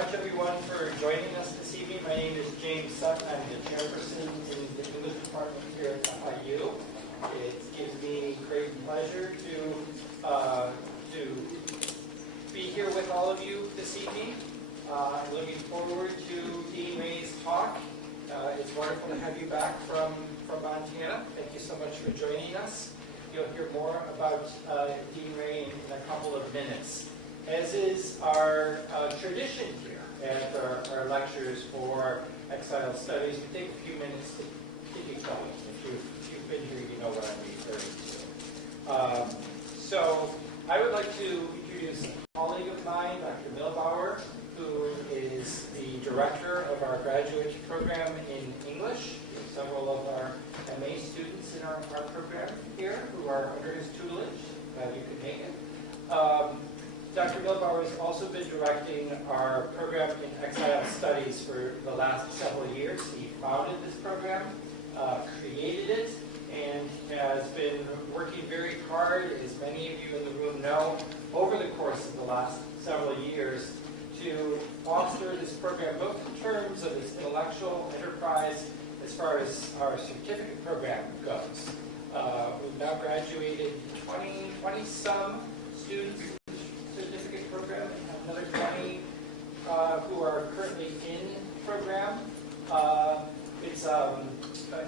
much, everyone, for joining us this evening. My name is James Sutton. I'm the chairperson in the English department here at FIU. It gives me great pleasure to be here with all of you this evening. I'm looking forward to Dean Rae's talk. It's wonderful to have you back from Montana. Thank you so much for joining us. You'll hear more about Dean Rae in a couple of minutes. As is our tradition here at our lectures for Exile Studies, we take a few minutes to get you going. If you've been here, you know what I'm referring to. So I would like to introduce a colleague of mine, Dr. Milbauer, who is the director of our graduate program in English. We have several of our MA students in our program here who are under his tutelage. Glad you could make it. Dr. Milbauer has also been directing our program in Exile Studies for the last several years. He founded this program, created it, and has been working very hard, as many of you in the room know, over the course of the last several years to foster this program, both in terms of its intellectual enterprise as far as our certificate program goes. We've now graduated 20-some students in the certificate program, and another 20 who are currently in the program. It's an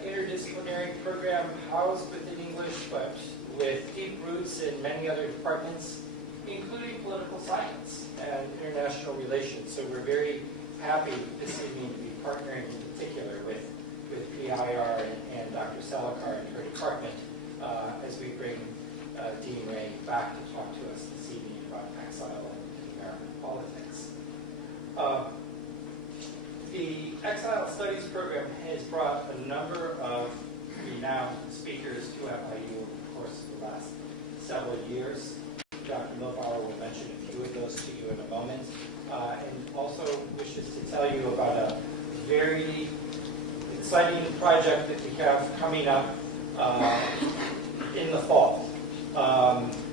interdisciplinary program housed within English, but with deep roots in many other departments, including political science and international relations. So we're very happy this evening to be partnering in particular with PIR and Dr. Salakar and her department as we bring Dean Rae back to talk to us this evening about exile and American politics. The Exile Studies program has brought a number of renowned speakers to FIU over the course of the last several years. Dr. Milbauer will mention a few of those to you in a moment, and also wishes to tell you about a very exciting project that we have coming up in the fall.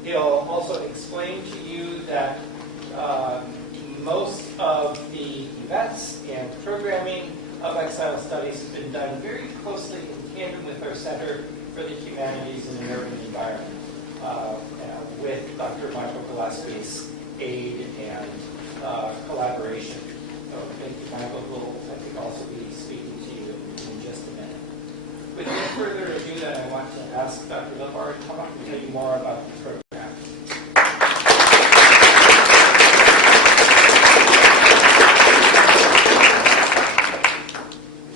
He'll also explain to you that most of the events and programming of Exile Studies has been done very closely in tandem with our Center for the Humanities in an Urban Environment, with Dr. Michael Gillespie's aid and collaboration. So thank you, Michael. Will, I think, also be speaking to you in just a minute. Without further ado, then, I want to ask Dr. Milbauer to come up and tell you more about the program.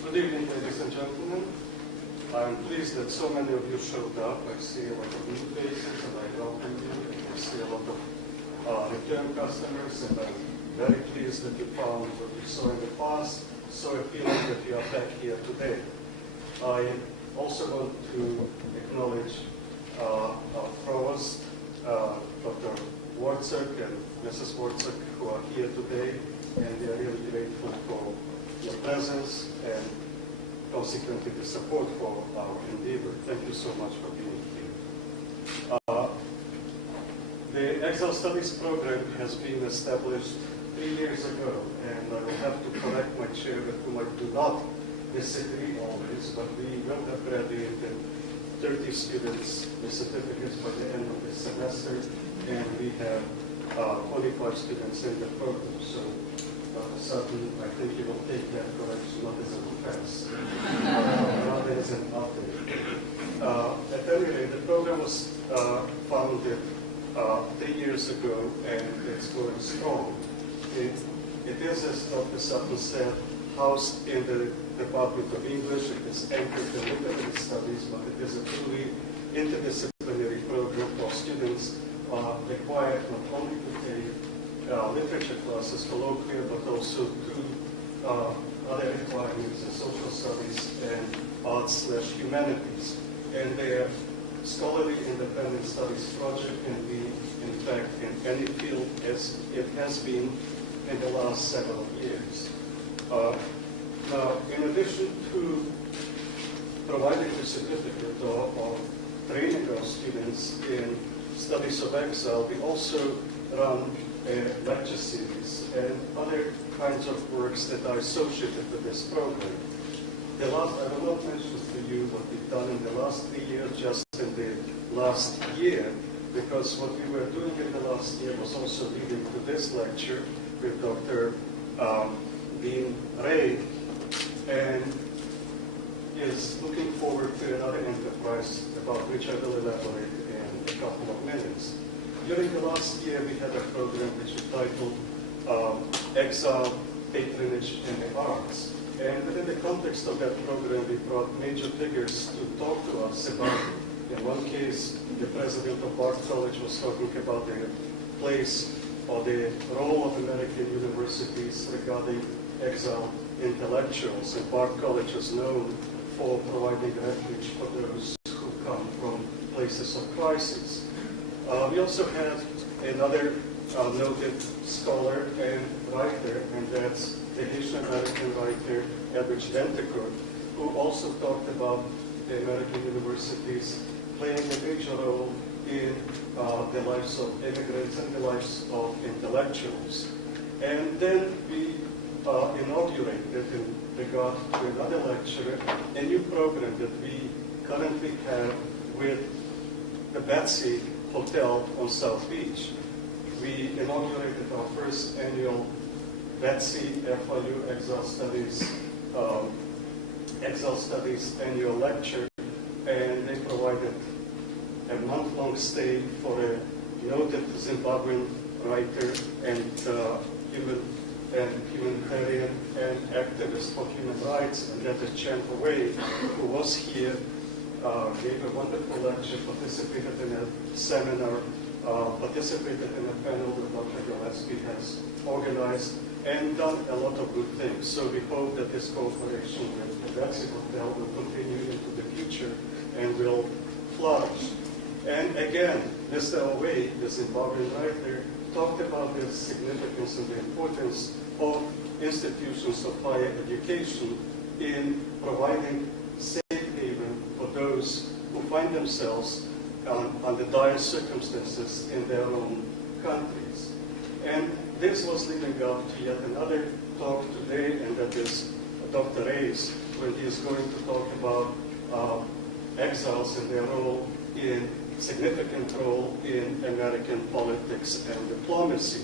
Good evening, ladies and gentlemen. I'm pleased that so many of you showed up. I see a lot of new faces, and I welcome you. I see a lot of return customers, and I'm very pleased that you found what you saw in the past so appealing that you are back here today. I also want to acknowledge our provost, Dr. Warczak and Mrs. Warczak, who are here today, and we are really grateful for your presence and consequently the support for our endeavor. Thank you so much for being here. The Exile Studies program has been established 3 years ago, and I will have to correct my chair with whom I do not disagree always, but we will have graduated 30 students with certificates by the end of this semester, and we have 25 students in the program. So Sutton, I think you will take that correction not as an offense, not as an update. At any rate, the program was founded 3 years ago, and it's going strong. It is, as Dr. Sutton said, housed in the Department of English. It is anchored in literary studies, but it is a truly interdisciplinary program for students required not only to take literature classes colloquially, but also to other requirements in social studies and arts/humanities. And their scholarly independent studies project can be, in fact, in any field as it has been in the last several years. Now, in addition to providing the certificate or training our students in studies of exile, we also run lecture series and other kinds of works that are associated with this program. I will not mention to you what we've done in the last 3 years, just in the last year, because what we were doing in the last year was also leading to this lecture with Dr. Nicol Rae, and is looking forward to another enterprise about which I will elaborate in a couple of minutes. During the last year, we had a program which we titled Exile, Patronage, and the Arts. And within the context of that program, we brought major figures to talk to us about, in one case, the president of Bard College was talking about the place or the role of American universities regarding exile intellectuals. And Bard College is known for providing refuge for those who come from places of crisis. We also had another noted scholar and writer, and that's the Haitian-American writer Edwidge Dentecourt, who also talked about the American universities playing a major role in the lives of immigrants and the lives of intellectuals. And then we inaugurated, in regard to another lecturer, a new program that we currently have with the Betsy Hotel on South Beach. We inaugurated our first annual Betsy FIU Exile Studies annual lecture, and they provided a month-long stay for a noted Zimbabwean writer and humanitarian and activist for human rights, and that is Nicol Rae, who was here, gave a wonderful lecture, participated in a seminar, participated in a panel that Dr. Gillespie has organized, and done a lot of good things. So we hope that this cooperation with the Betsy Hotel will continue into the future and will flourish. And again, Mr. Rae, the Zimbabwean writer, talked about the significance and the importance of institutions of higher education in providing safe haven for those who find themselves under dire circumstances in their own countries. And this was leading up to yet another talk today, and that is Dr. Rae's, when he is going to talk about exiles and their role in significant role in American politics and diplomacy.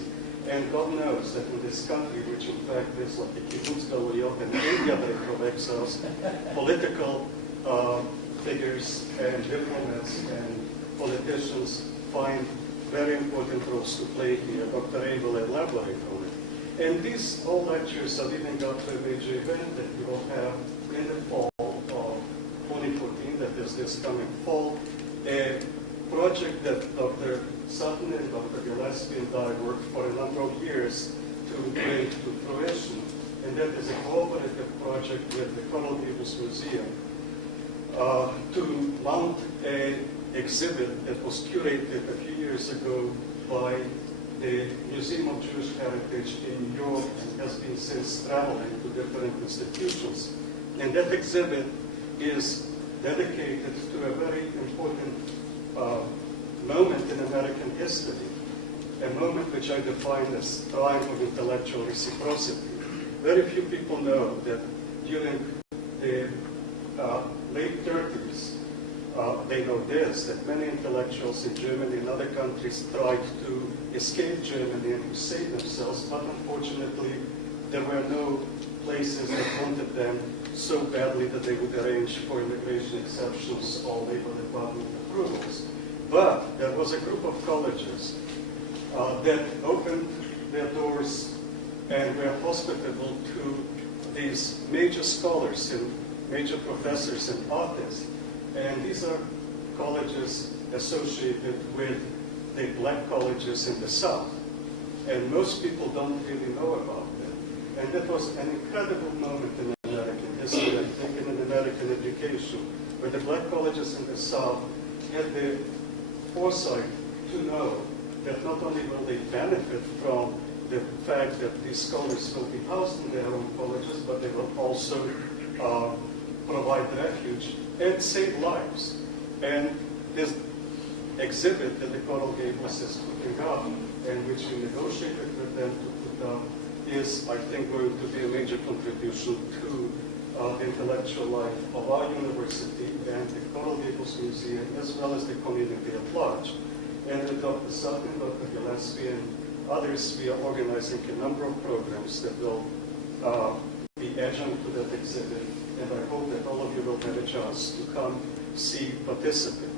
And God knows that in this country, which in fact is like the kibbutz galuyot and India of exiles, political figures and diplomats and politicians find very important roles to play here. Dr. Rae will elaborate on it. And these all lectures are leading up to a major event that we will have in the fall of 2014, that is this coming fall, a project that Dr. Sutton and Dr. Gillespie and I worked for a number of years to bring to fruition. And that is a cooperative project with the Coral Gables Museum to mount an exhibit that was curated a few years ago by the Museum of Jewish Heritage in New York and has been since traveling to different institutions. And that exhibit is dedicated to a very important moment in American history, a moment which I define as time of intellectual reciprocity. Very few people know that during the late 30s, they know this, that many intellectuals in Germany and other countries tried to escape Germany and to save themselves, but unfortunately there were no places that wanted them so badly that they would arrange for immigration exceptions or Labor Department approvals. But there was a group of colleges that opened their doors and were hospitable to these major scholars and major professors and artists. And these are colleges associated with the black colleges in the South. And most people don't really know about them. And that was an incredible moment in American history, I think, in American education, where the black colleges in the South had the foresight to know that not only will they benefit from the fact that these scholars will be housed in their own colleges, but they will also provide refuge and save lives. And this exhibit that the Coral Gables is putting up, and which we negotiated with them to put up, is, I think, going to be a major contribution to the intellectual life of our university and the Coral Gables Museum, as well as the community at large. And with Dr. Sutton, Dr. Gillespie, and others, we are organizing a number of programs that will be adjunct to that exhibit, and I hope that all of you will have a chance to come, see, participate.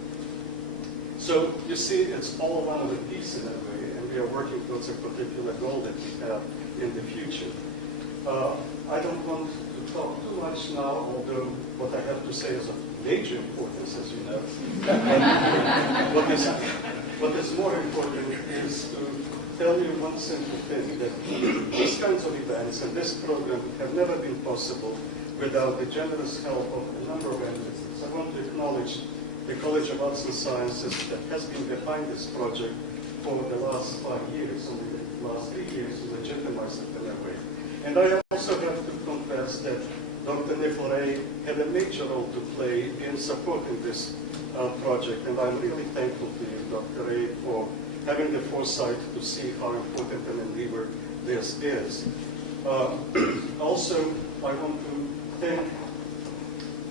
So you see, it's all one of a piece in that way, and we are working towards a particular goal that we have in the future. I don't want to talk too much now, although what I have to say is of major importance, as you know. What is more important is to tell you one simple thing, that these kinds of events and this program have never been possible without the generous help of a number of entities. I want to acknowledge the College of Arts and Sciences that has been behind this project for the last 5 years, only the last 3 years to legitimize it in a way. And I also have to confess that Dr. Nicol Rae had a major role to play in supporting this project, and I'm really thankful to you, Dr. Rae, for having the foresight to see how important an endeavor this is. Also, I want to thank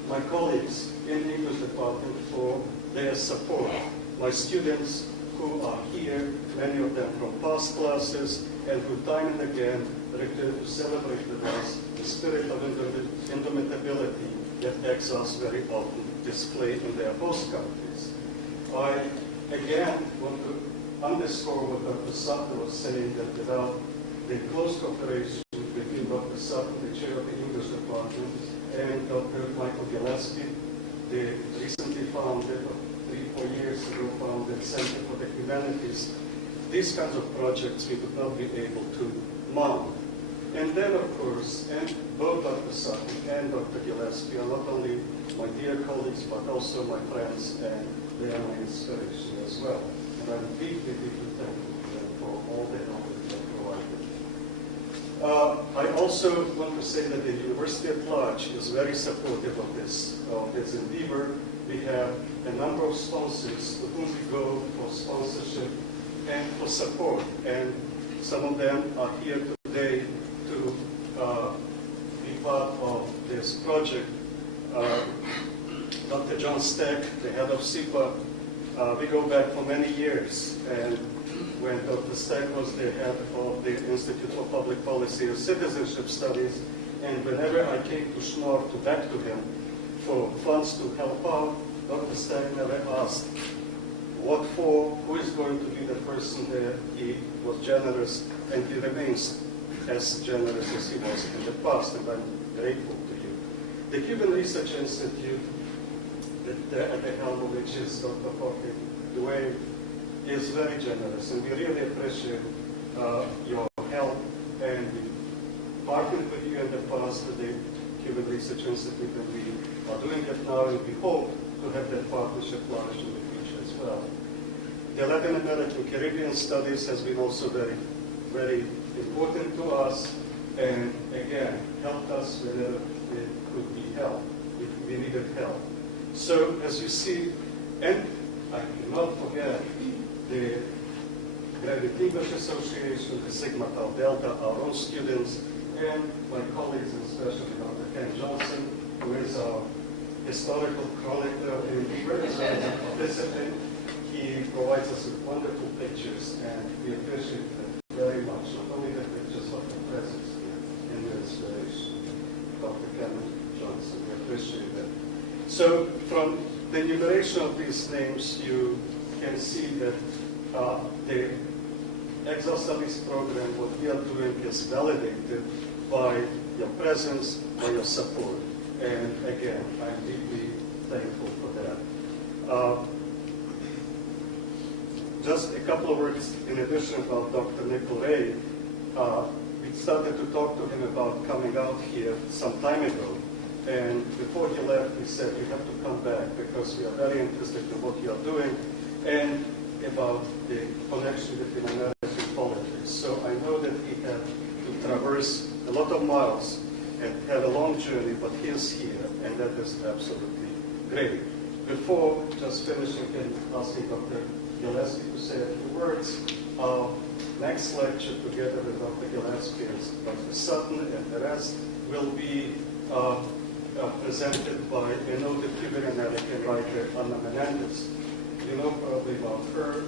my colleagues in the English department for their support. My students who are here, many of them from past classes, and who time and again return to celebrate with us the spirit of indomitability that exiles very often display in their host countries. I, again, want to underscore what Dr. Sutton was saying, that without the close cooperation between Dr. Sutton, the chair of the English department, and Dr. Michael Gillespie, the recently founded, 3-4 years ago founded Center for the Humanities, these kinds of projects we would not be able to mount. And then, of course, and both Dr. Sutton and Dr. Gillespie are not only my dear colleagues, but also my friends, and they are my inspiration as well. And I'm deeply, deeply thankful to them for all the help that they provided. I also want to say that the university at large is very supportive of this endeavor. We have a number of sponsors to whom we go for sponsorship and for support. And some of them are here today to be part of this project. Dr. John Steck, the head of SIPA, we go back for many years. And when Dr. Steck was the head of the Institute for Public Policy and Citizenship Studies, and whenever I came to Schnorr to beg to him for funds to help out, Dr. Steck never asked what for, who is going to be the person there. He was generous, and he remains as generous as he was in the past, and I'm grateful to you. The Cuban Research Institute, at the helm of which is Dr. Jorge Duane, is very generous, and we really appreciate your help, and we partnered with you in the past with the Cuban Research Institute, and we are doing it now, and we hope to have that partnership flourish in the future as well. The Latin American Caribbean studies has been also very, very important to us, and again, helped us whenever it could be helped, if we needed help. So, as you see, and I cannot forget the Graduate English Association, the Sigma Tau Delta, our own students, and my colleagues, and especially Dr. Ken Johnson, who is our historical chronicler and participant. He provides us with wonderful pictures, and we appreciate them very much. Not only the pictures, but the presence here and the inspiration. Dr. Ken Johnson, we appreciate that. So, from the enumeration of these names, you can see that the Exile Studies program, what we are doing, is validated by your presence, by your support. And again, I'm deeply thankful for that. Just a couple of words in addition about Dr. Nicol Rae. We started to talk to him about coming out here some time ago. And before he left, he said, you have to come back because we are very interested in what you are doing and about the connection between American politics. So I know that he had to traverse a lot of miles and had a long journey, but he is here, and that is absolutely great. Before just finishing and asking Dr. Gillespie to say a few words. Next lecture, together with Dr. Gillespie and Dr. Sutton and the rest, will be presented by a noted Cuban-American writer, Ana Menendez. You know probably about her.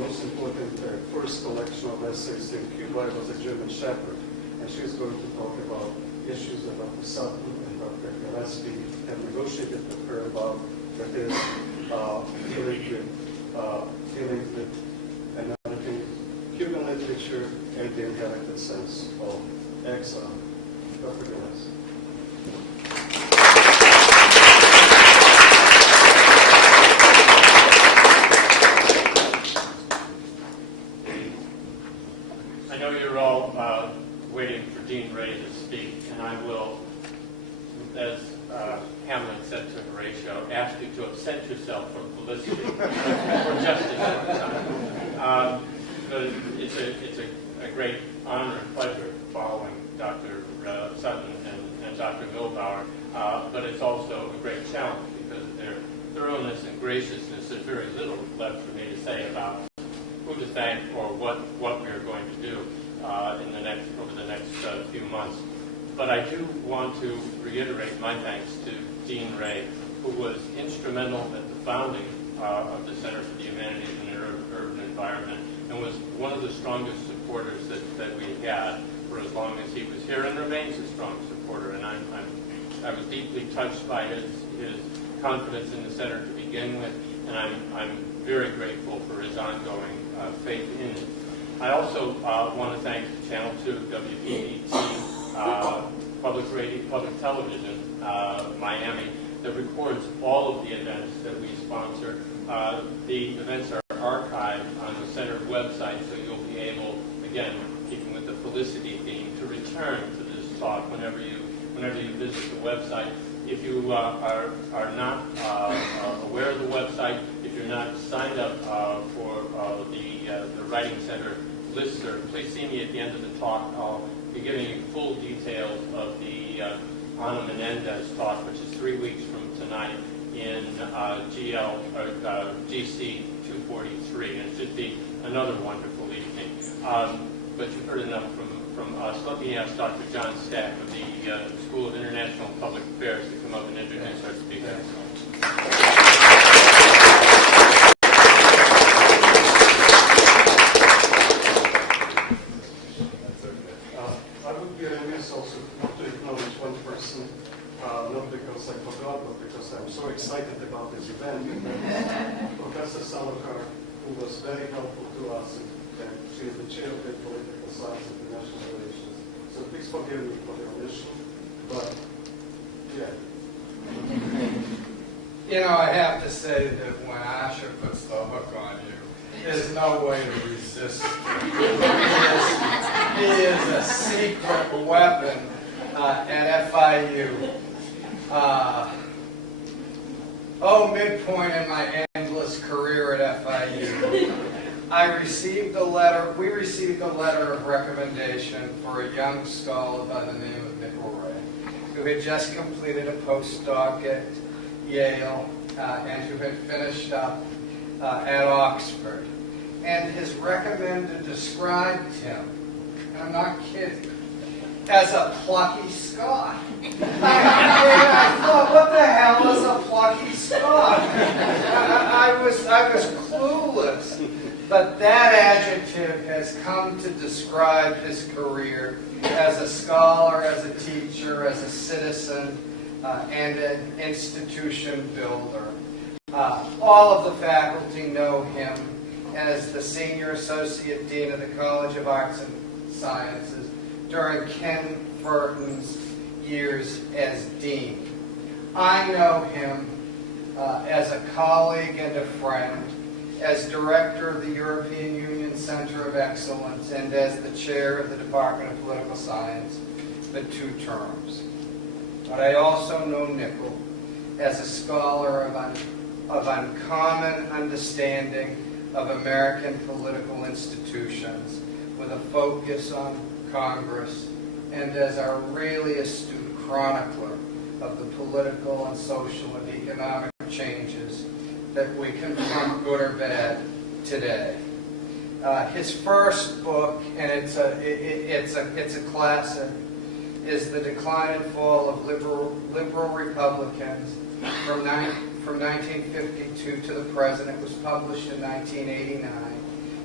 Most important, her first collection of essays in Cuba was A German Shepherd, and she's going to talk about issues that Dr. Sutton and Dr. Gillespie have negotiated with her about, that is, dealing with American Cuban literature and the inherited sense of exile. Dr. Gillespie. I know you're all waiting for Dean Rae to speak, and I will, as Hamlet said to Horatio, ask you to absent yourself from publicity for just a short time. But it's a great honor and pleasure following Dr. Sutton and Dr. Milbauer, but it's also a great challenge because of their thoroughness and graciousness. There's very little left for me to say about who to thank or what we're going to do over the next few months. But I do want to reiterate my thanks to Dean Rae, who was instrumental at the founding of the Center for the Humanities and Urban Environment, and was one of the strongest supporters that we had for as long as he was here, and remains a strong supporter. And I was deeply touched by his confidence in the center to begin with, and I'm very grateful for his ongoing faith in it. I also want to thank Channel 2, WPET, public radio, public television, Miami, that records all of the events that we sponsor. The events are archived on the center's website, so you'll be able, again, keeping with the Felicity theme, to return to this talk whenever you visit the website. If you are not aware of the website, if you're not signed up for the Writing Center listserv, please see me at the end of the talk. I'll be giving you full details of the Ana Menendez talk, which is 3 weeks from tonight in GC 243, and it should be another wonderful evening. But you've heard enough from us. Let me ask Dr. John Stack of the School of International and Public Affairs to come up and introduce our speaker. I would be remiss also not to acknowledge one person, not because I forgot, but because I'm so excited about this event. Professor Salakar, who was very helpful to us, and she is the chair of the Political Science and International Relations. So please forgive me for the omission, but yeah. You know, I have to say that when Asher puts the hook on you, there's no way to resist. He is a secret weapon at FIU. Midpoint in my endless career at FIU. We received a letter of recommendation for a young scholar by the name of Nicol Rae, who had just completed a postdoc at Yale and who had finished up at Oxford. And his recommender described him, and I'm not kidding, as a plucky Scot. I thought, what the hell is a plucky Scot? I was clueless. But that adjective has come to describe his career as a scholar, as a teacher, as a citizen, and an institution builder. All of the faculty know him as the Senior Associate Dean of the College of Arts and Sciences during Ken Burton's years as Dean. I know him as a colleague and a friend, as Director of the European Union Center of Excellence, and as the Chair of the Department of Political Science for 2 terms. But I also know Nicol as a scholar of uncommon understanding of American political institutions with a focus on Congress, and as a really astute chronicler of the political and social and economic changes that we confront, good or bad, today. His first book, and it's a classic, is The Decline and Fall of Liberal Republicans from 1952 to the present. It was published in 1989.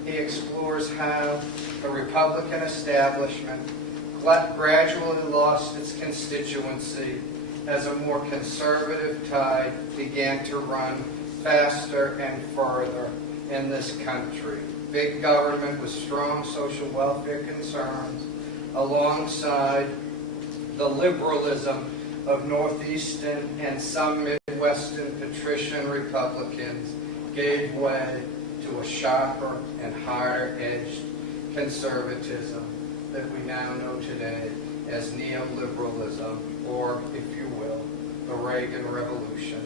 He explores how the Republican establishment gradually lost its constituency as a more conservative tide began to run faster and further in this country. Big government with strong social welfare concerns alongside the liberalism of Northeastern and some Midwestern patrician Republicans gave way to a sharper and harder-edged conservatism that we now know today as neoliberalism, or, if you will, the Reagan Revolution,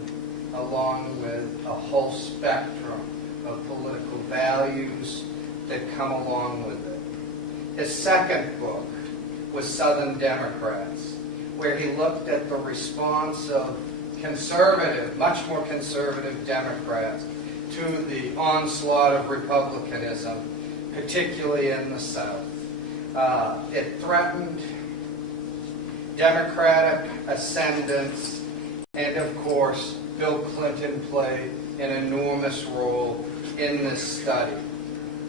along with a whole spectrum of political values that come along with it. His second book was Southern Democrats, where he looked at the response of conservative, much more conservative Democrats to the onslaught of republicanism, particularly in the South. It threatened Democratic ascendance, and of course, Bill Clinton played an enormous role in this study.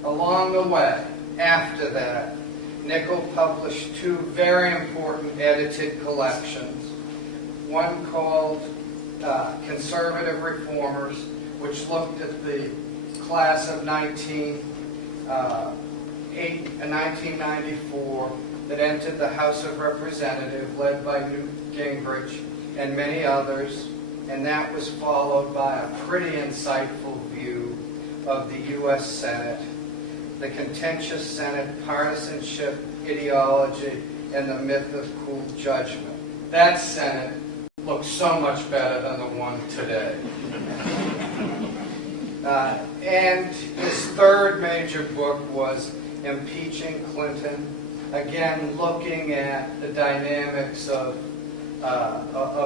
Along the way, after that, Nicol published two very important edited collections, one called Conservative Reformers, which looked at the class of 1994 that entered the House of Representatives, led by Newt Gingrich and many others, and that was followed by a pretty insightful view of the U.S. Senate, the contentious Senate, partisanship, ideology, and the myth of cool judgment. That Senate looks so much better than the one today. And his third major book was Impeaching Clinton, again looking at the dynamics of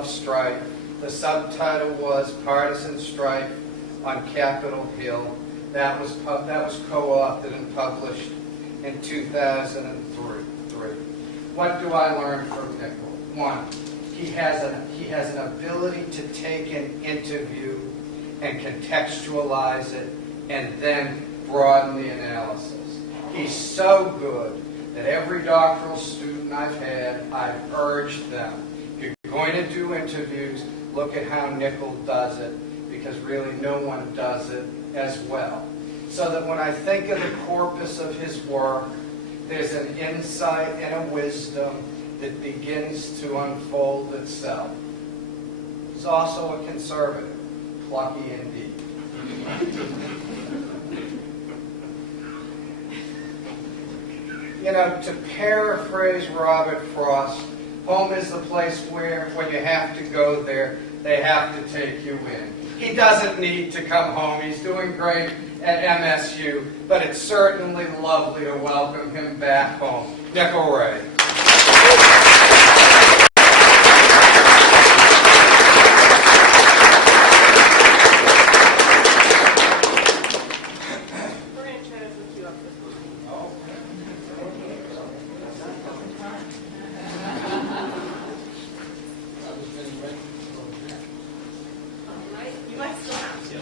strife. The subtitle was Partisan Strife on Capitol Hill. That was co-authored and published in 2003. What do I learn from Nicol? One, he has an ability to take an interview and contextualize it and then broaden the analysis. He's so good that every doctoral student I've had, I've urged them, if you're going to do interviews, look at how Nicol does it, because really no one does it as well. So that when I think of the corpus of his work, there's an insight and a wisdom that begins to unfold itself. He's also a conservative, plucky indeed. You know, to paraphrase Robert Frost, home is the place where, when you have to go there, they have to take you in. He doesn't need to come home. He's doing great at MSU, but it's certainly lovely to welcome him back home. Nicol Rae. We're going to try to hook you up with one. You might still have to.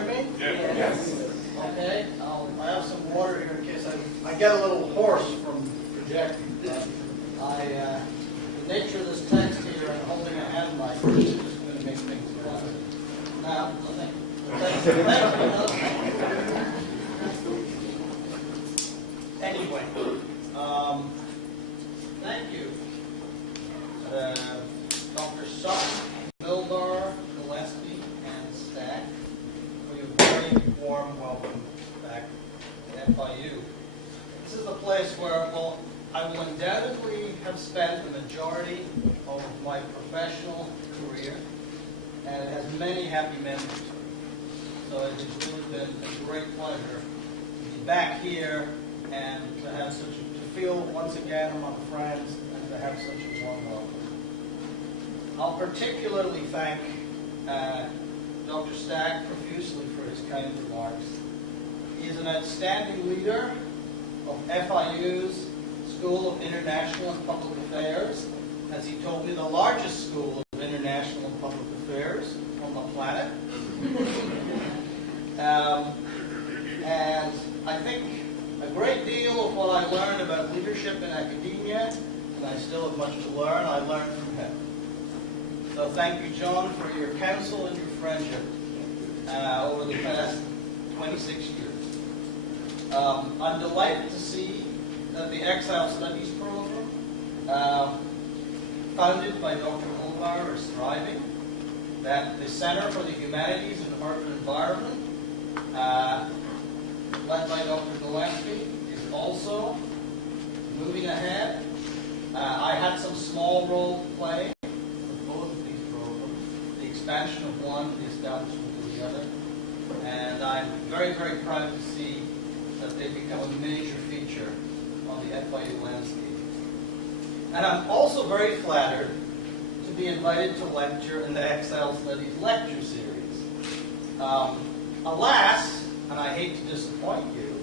hear me? Yes. Okay, I have some water here in case I get a little hoarse from projecting. The nature of this text here and holding a hand mic is just going to make things better. Now, anyway, thank you, Dr. Sutton, Mildar, Gillespie, and Stack, for your very warm welcome back to FIU. This is the place where I will undoubtedly have spent the majority of my professional career, and it has many happy memories. So it has really been a great pleasure to be back here and to feel once again among friends and to have such a warm welcome. I'll particularly thank Dr. Stack profusely for his kind remarks. He is an outstanding leader of FIU's School of International and Public Affairs, as he told me, the largest school of international and public affairs on the planet. And I think a great deal of what I learned about leadership in academia, and I still have much to learn, I learned from him. So thank you, John, for your counsel and your friendship over the past 26 years. I'm delighted to see that the Exile Studies program, founded by Dr. Mulbar, is thriving, that the Center for the Humanities and Urban Environment, led by Dr. Gillespie, is also moving ahead. I had some small role to play with both of these programs, the expansion of one, the establishment of the other, and I'm very, very proud to see that they become a major feature on the FIU landscape. And I'm also very flattered to be invited to lecture in the Exile Studies lecture series. Alas, and I hate to disappoint you,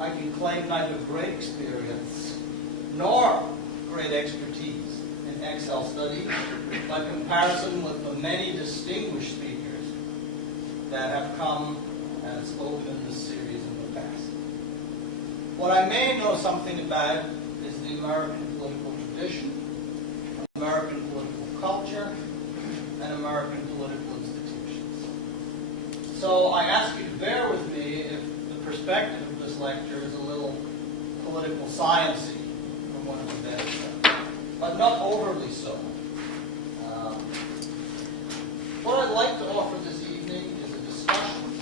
I can claim neither great experience nor great expertise in Exile Studies by comparison with the many distinguished speakers that have come and spoken in this series in the past. What I may know something about is the American political tradition, American political culture, and American political institutions. So I ask you to bear with me if the perspective of this lecture is a little political sciencey, for want of a better term, but not overly so. What I'd like to offer this evening is a discussion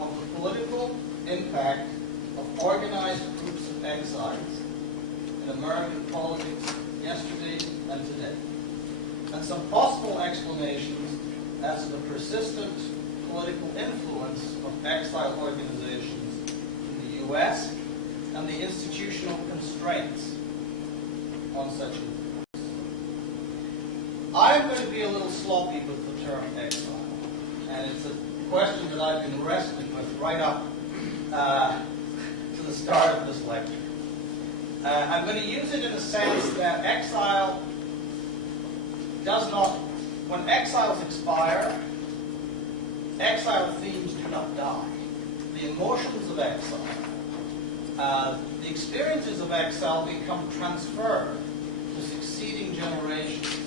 of the political impact of organized groups of exiles in American politics yesterday and today, and some possible explanations as to the persistent political influence of exile organizations in the U.S. and the institutional constraints on such influence. I'm going to be a little sloppy with the term exile, and it's a question that I've been wrestling with right up to the start of this lecture. I'm going to use it in the sense that exile does not, when exiles expire, exile themes do not die. The emotions of exile, the experiences of exile become transferred to succeeding generations,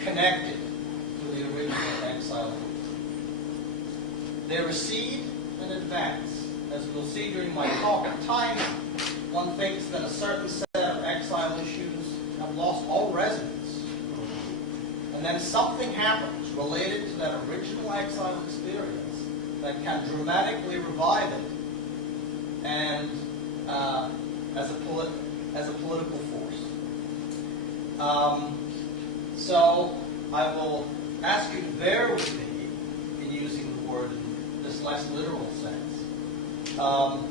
connected to the original exile group. They recede and advance. As we'll see during my talk, at times one thinks that a certain set of exile issues have lost all resonance. And then something happens related to that original exile experience that can dramatically revive it and as a political force. So I will ask you to bear with me in using the word in this less literal sense. I'm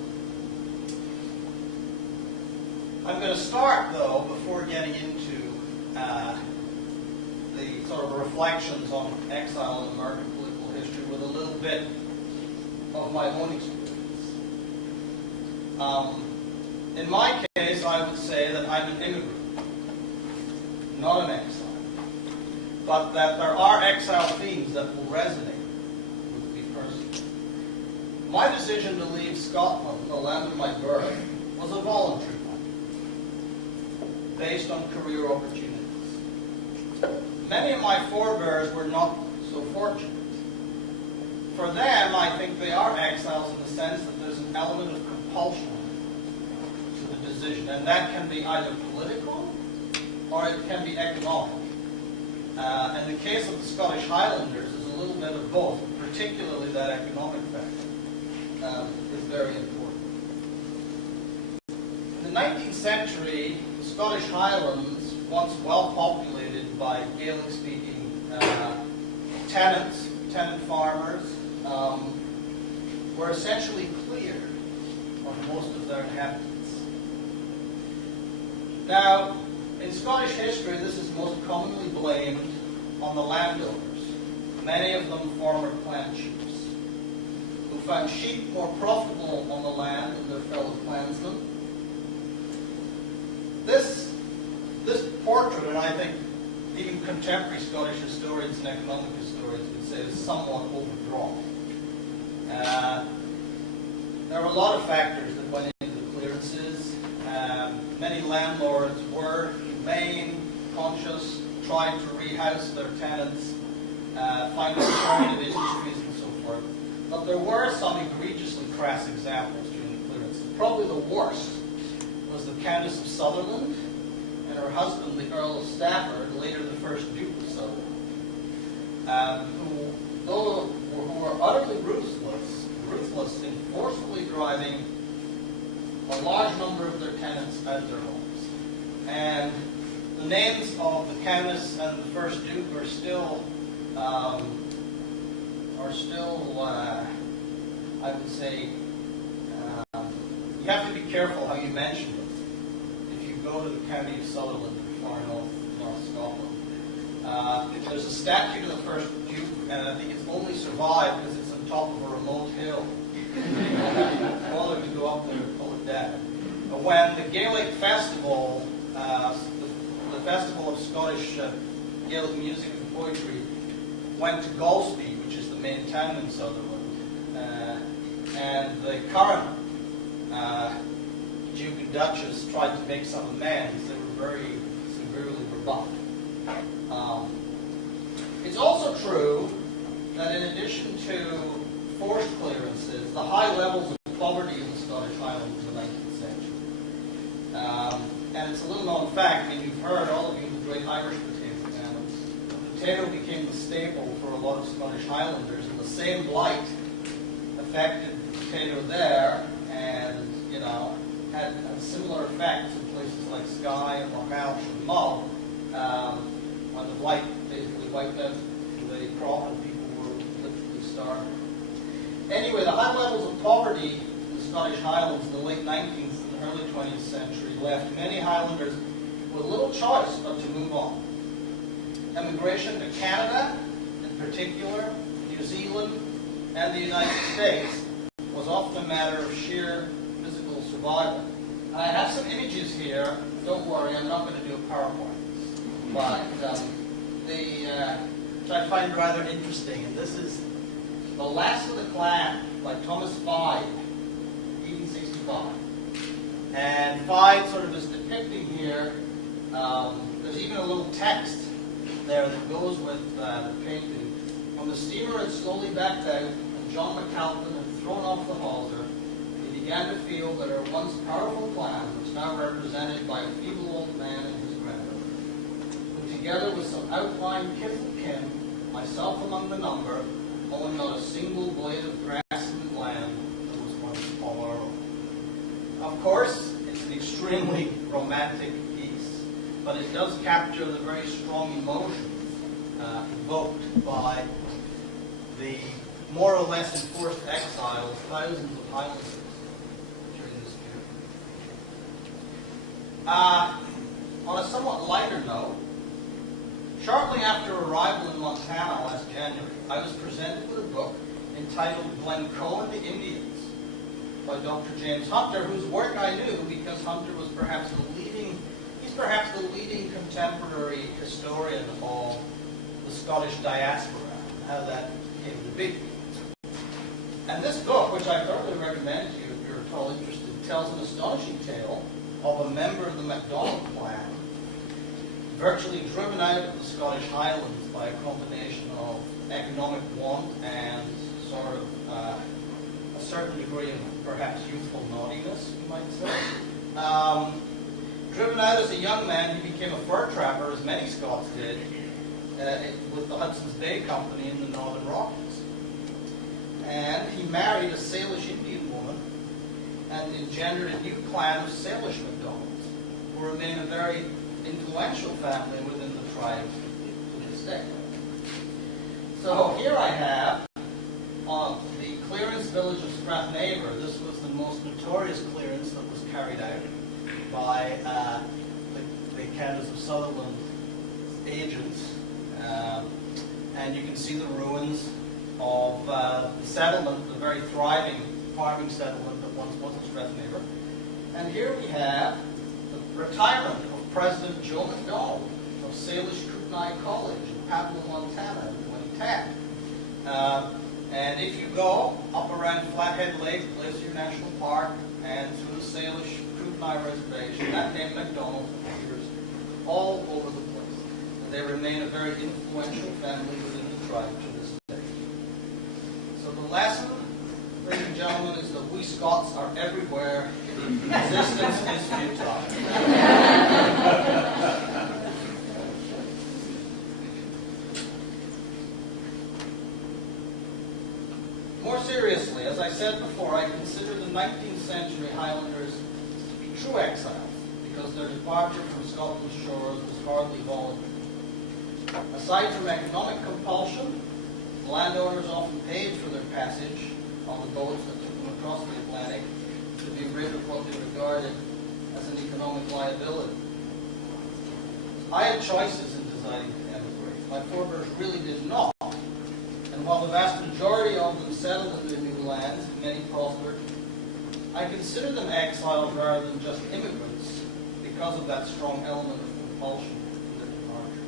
going to start, though, before getting into the sort of reflections on exile in American political history, with a little bit of my own experience. In my case, I would say that I'm an immigrant, not an exile, but that there are exile themes that will resonate with My decision to leave Scotland, the land of my birth, was a voluntary one, based on career opportunities. Many of my forebears were not so fortunate. For them, I think they are exiles in the sense that there's an element of compulsion to the decision, and that can be either political or it can be economic. In the case of the Scottish Highlanders, there's a little bit of both, particularly that economic factor is very important. In the 19th century, the Scottish Highlands, once well populated by Gaelic-speaking tenant farmers, were essentially cleared of most of their inhabitants. Now, in Scottish history, this is most commonly blamed on the landowners, many of them former clan chiefs, who found sheep more profitable on the land than their fellow clansmen. This portrait, and I think even contemporary Scottish historians and economic historians would say, is somewhat overdrawn. There were a lot of factors that went into the clearances. Many landlords were humane, conscious, tried to rehouse their tenants, find alternative industries and so forth. But there were some egregiously crass examples during the clearances. Probably the worst was the Countess of Sutherland and her husband, the Earl of Stafford, later the first Duke of Sutherland, who were utterly ruthless in forcefully driving a large number of their tenants out of their homes. And the names of the Countess and the first Duke are still I would say, you have to be careful how you mention them. If you go to the county of Sutherland, far north Scotland, there's a statue to the first Duke, and I think it's only survived because it's on top of a remote hill. Bother to go up there and pull it down. But when the Gaelic festival, the festival of Scottish Gaelic music and poetry, went to Galsby, which is the main town in Sutherland, and the current Duke and Duchess tried to make some amends, they were very severely rebuffed. It's also true that in addition to forced clearances, the high levels of poverty in the Scottish Highlands in the 19th century. And it's a little known fact, I mean, you've heard, all of you, the great Irish potato famines. The potato became the staple for a lot of Scottish Highlanders, and the same blight affected the potato there, and, had similar effects in places like Skye and Lochoush and Mull, when the blight basically wiped out the crop and people were literally starving. Anyway, the high levels of poverty in the Scottish Highlands in the late 19th and early 20th century left many Highlanders with little choice but to move on. Emigration to Canada, in particular, New Zealand, and the United States was often a matter of sheer physical survival. I have some images here. Don't worry, I'm not going to do a PowerPoint. But which I find rather interesting. And this is The Last of the Clan by Thomas Fyde, 1865. And Fyde sort of is depicting here, there's even a little text there that goes with the painting. When the steamer had slowly backed out and John McAlpin had thrown off the hawser, he began to feel that our once powerful clan was now represented by a feeble old man and his granddaughter, who together with some outlying kith and kin, myself among the number, owned not a single blade of grass in the land that was once all our own. Of course, it's an extremely romantic piece, but it does capture the very strong emotions evoked by the more or less enforced exile of thousands of Highlanders during this period. On a somewhat lighter note, shortly after arrival in Montana last January, I was presented with a book entitled Glencoe and the Indians by Dr. James Hunter, whose work I knew because Hunter was perhaps the leading contemporary historian of the Scottish diaspora, how that came to be. And this book, which I thoroughly recommend to you if you're at all interested, tells an astonishing tale of a member of the MacDonald clan virtually driven out of the Scottish Highlands by a combination of economic want and sort of a certain degree of perhaps youthful naughtiness, you might say. Driven out as a young man, he became a fur trapper, as many Scots did, with the Hudson's Bay Company in the Northern Rockies. And he married a Salish Indian woman and engendered a new clan of Salish MacDonalds, who remain a very influential family within the tribe to this day. So here I have the clearance village of Strathnaver. This was the most notorious clearance that was carried out by the Countess of Sutherland agents. And you can see the ruins of the settlement, the very thriving farming settlement that once was in Strathnaver. And here we have the retirement of President Joe MacDonald of Salish Kootenai College in Papua, Montana in 2010. And if you go up around Flathead Lake, Glacier National Park, and through the Salish Kootenai Reservation, that name MacDonald appears all over the place. And they remain a very influential family within the tribe to this day. So the lesson, ladies and gentlemen, is that we Scots are everywhere. Resistance is futile. More seriously, as I said before, I consider the 19th century Highlanders to be true exiles because their departure from Scotland's shores was hardly voluntary. Aside from economic compulsion, landowners often paid for their passage on the boats that took them across the Atlantic to be rid of what they regarded as an economic liability. I had choices in deciding to emigrate. My forebears really did not. And while the vast majority of them settled in their new lands, many prospered, I consider them exiles rather than just immigrants because of that strong element of compulsion in their departure.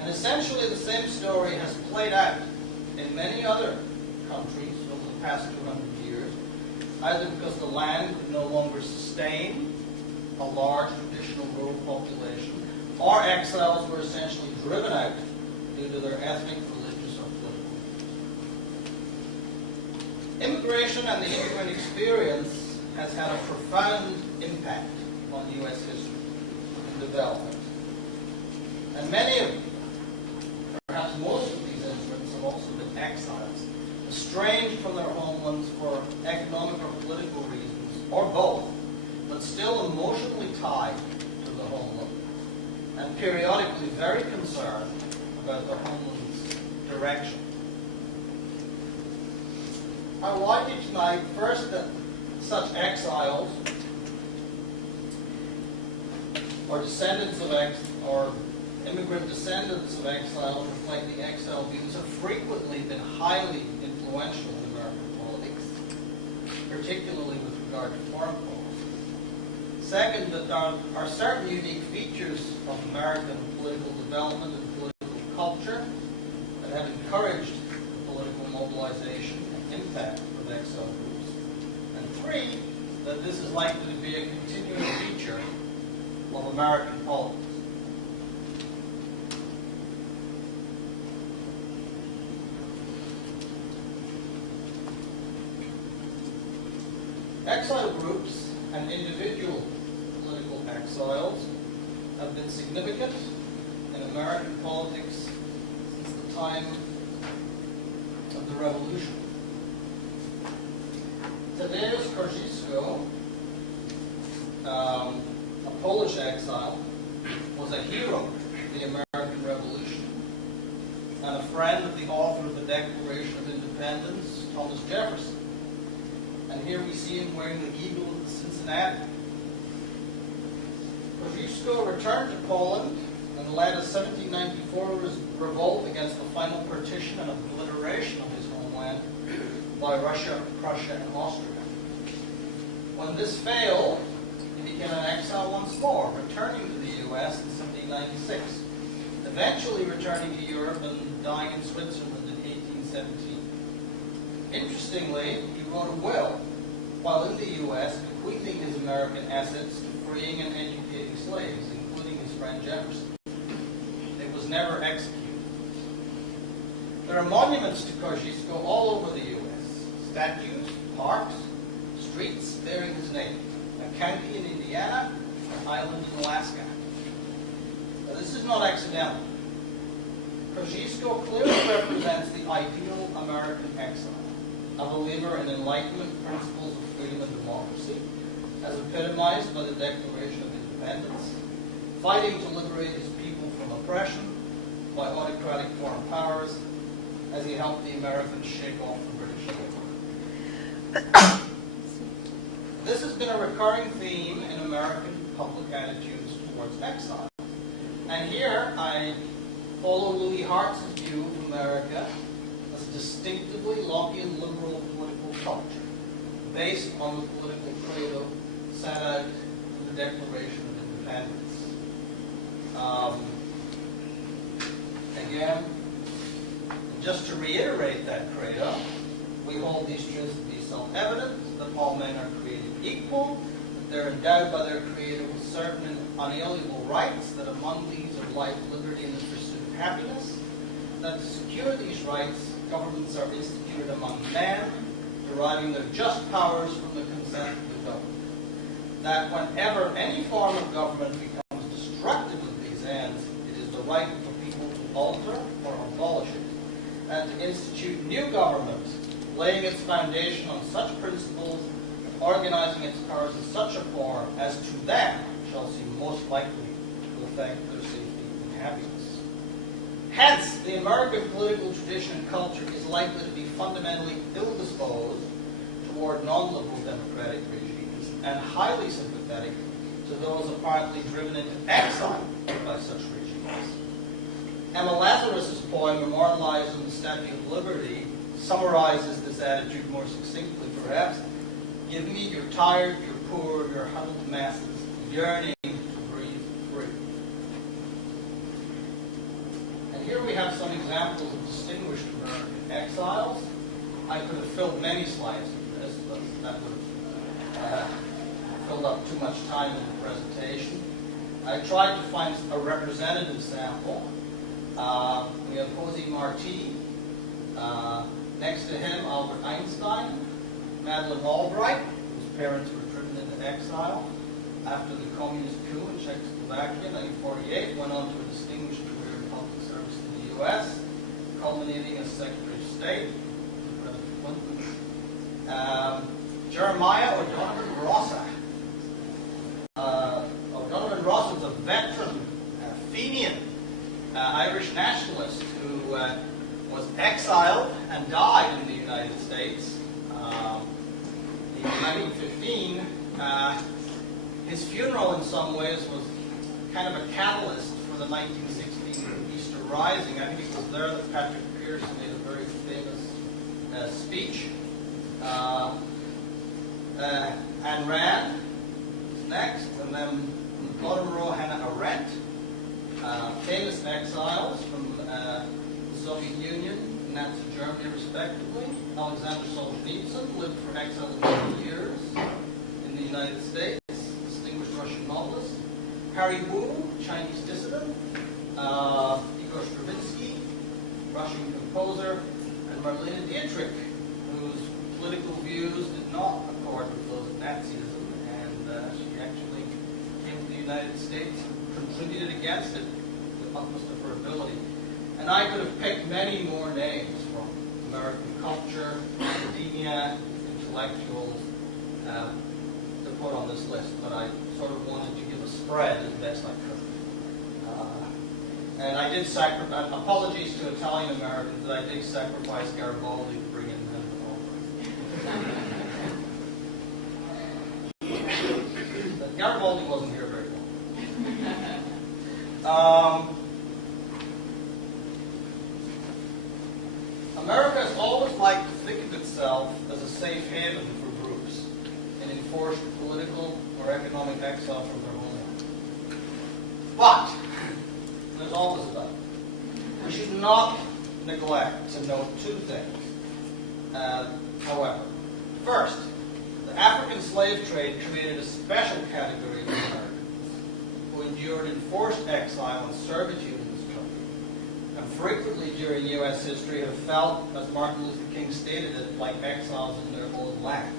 And essentially the same story has played out in many other countries over the past 200 years, either because the land could no longer sustain a large traditional rural population, or exiles were essentially driven out due to their ethnic, religious, or political views. Immigration and the immigrant experience has had a profound impact on U.S. history and development. And many of, perhaps most of these immigrants have also been exiles, estranged from their homelands for economic or political reasons, or both, but still emotionally tied to the homeland, and periodically very concerned about their homeland's direction. I will argue tonight first that such exiles, or descendants of or immigrant descendants of exiles reflecting exile views, have frequently been highly influential in American politics, particularly with regard to foreign policy. Second, that there are certain unique features of American political development and political culture that have encouraged the political mobilization and impact of exile groups. And three, that this is likely to be a continuing feature of American politics. Exile groups and individual political exiles have been significant in American politics since the time of the Revolution. Tadeusz Kościuszko, a Polish exile, was a hero of the American Revolution and a friend of the author of the Declaration of Independence, Thomas Jefferson. And here we see him wearing the eagle of the Cincinnati. Kościuszko returned to Poland and led a 1794 revolt against the final partition and obliteration of his homeland by Russia, Prussia, and Austria. When this failed, he became an exile once more, returning to the U.S. in 1796, eventually returning to Europe and dying in Switzerland in 1817. Interestingly, he wrote a will while in the U.S., bequeathing his American assets to freeing and educating slaves, including his friend Jefferson. It was never executed. There are monuments to Kosciuszko all over the U.S. Statues, parks, streets bearing his name. A county in Indiana, an island in Alaska. Now, this is not accidental. Kosciuszko clearly represents the ideal American exile, a believer in Enlightenment principles of freedom and democracy, as epitomized by the Declaration of Independence, fighting to liberate his people from oppression by autocratic foreign powers, as he helped the Americans shake off the British yoke. This has been a recurring theme in American public attitudes towards exile. And here I follow Louis Hart's view of America as distinctively Lockean liberal political culture, based on the political credo set out in the Declaration of Independence. Again, just to reiterate that credo, we hold these truths to be self-evident, that all men are created equal, that they're endowed by their Creator with certain and unalienable rights, that among these are life, liberty, and the pursuit of happiness, that to secure these rights, governments are instituted among men, deriving their just powers from the consent of the governed. That whenever any form of government becomes destructive of these ends, it is the right of the people to alter or abolish it, and to institute new government, laying its foundation on such principles, and organizing its powers in such a form as to them shall seem most likely to affect their safety and happiness. Hence, the American political tradition and culture is likely to be fundamentally ill-disposed toward non-liberal democratic regimes and highly sympathetic to those apparently driven into exile by such regimes. Emma Lazarus's poem, immortalized in the Statue of Liberty, summarizes this attitude more succinctly, perhaps. Give me your tired, your poor, your huddled masses, yearning to breathe free. And here we have some examples of distinguished American exiles. I could have filled many slides with this, but that would have filled up too much time in the presentation. I tried to find a representative sample. We have Jose Marti. Next to him, Albert Einstein, Madeleine Albright, whose parents were driven into exile after the communist coup in Czechoslovakia in 1948, went on to a distinguished career in public service in the U.S., culminating as Secretary of State to President Clinton. Jeremiah O'Donovan Rossa. O'Donovan Rossa was a veteran, Fenian, Irish nationalist who was exiled and died in the United States in 1915. His funeral, in some ways, was kind of a catalyst for the 1916 Easter Rising. I think it was there that Patrick Pearse made a very famous speech. Ayn Rand is next, and then from the bottom row, Hannah Arendt, famous exiles from the Soviet Union, Nazi Germany, respectively. Alexander Solzhenitsyn lived for exile of 20 years in the United States. Distinguished Russian novelist. Harry Wu, Chinese dissident. Igor Stravinsky, Russian composer. And Marlene Dietrich, whose political views did not accord with those of Nazism, and she actually came to the United States and contributed against it with the utmost of her ability. And I could have picked many more names from American culture, academia, intellectuals to put on this list, but I sort of wanted to give a spread as best I could. And I did sacrifice, apologies to Italian Americans, that I did sacrifice Garibaldi to bring in Hannibal. But Garibaldi wasn't here very long. America has always liked to think of itself as a safe haven for groups in enforced political or economic exile from their homeland. But, there's always a but, we should not neglect to note two things. However, first, the African slave trade created a special category of Americans who endured enforced exile and servitude in this country, and frequently during U.S. history have felt, as Martin Luther King stated it, like exiles in their own land.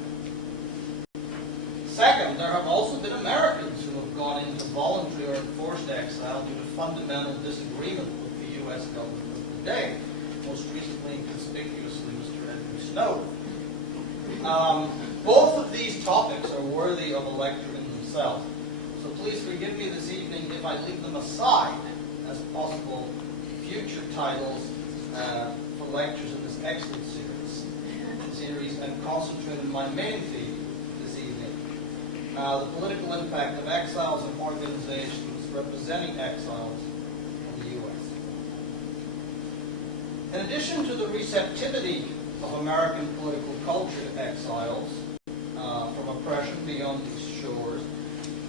Second, there have also been Americans who have gone into voluntary or enforced exile due to fundamental disagreement with the U.S. government of the day, most recently and conspicuously Mr. Edward Snowden. Both of these topics are worthy of a lecture in themselves, so please forgive me this evening if I leave them aside as possible future titles for lectures in this excellent series and concentrate on my main theme this evening, the political impact of exiles and organizations representing exiles in the U.S. In addition to the receptivity of American political culture to exiles from oppression beyond these shores,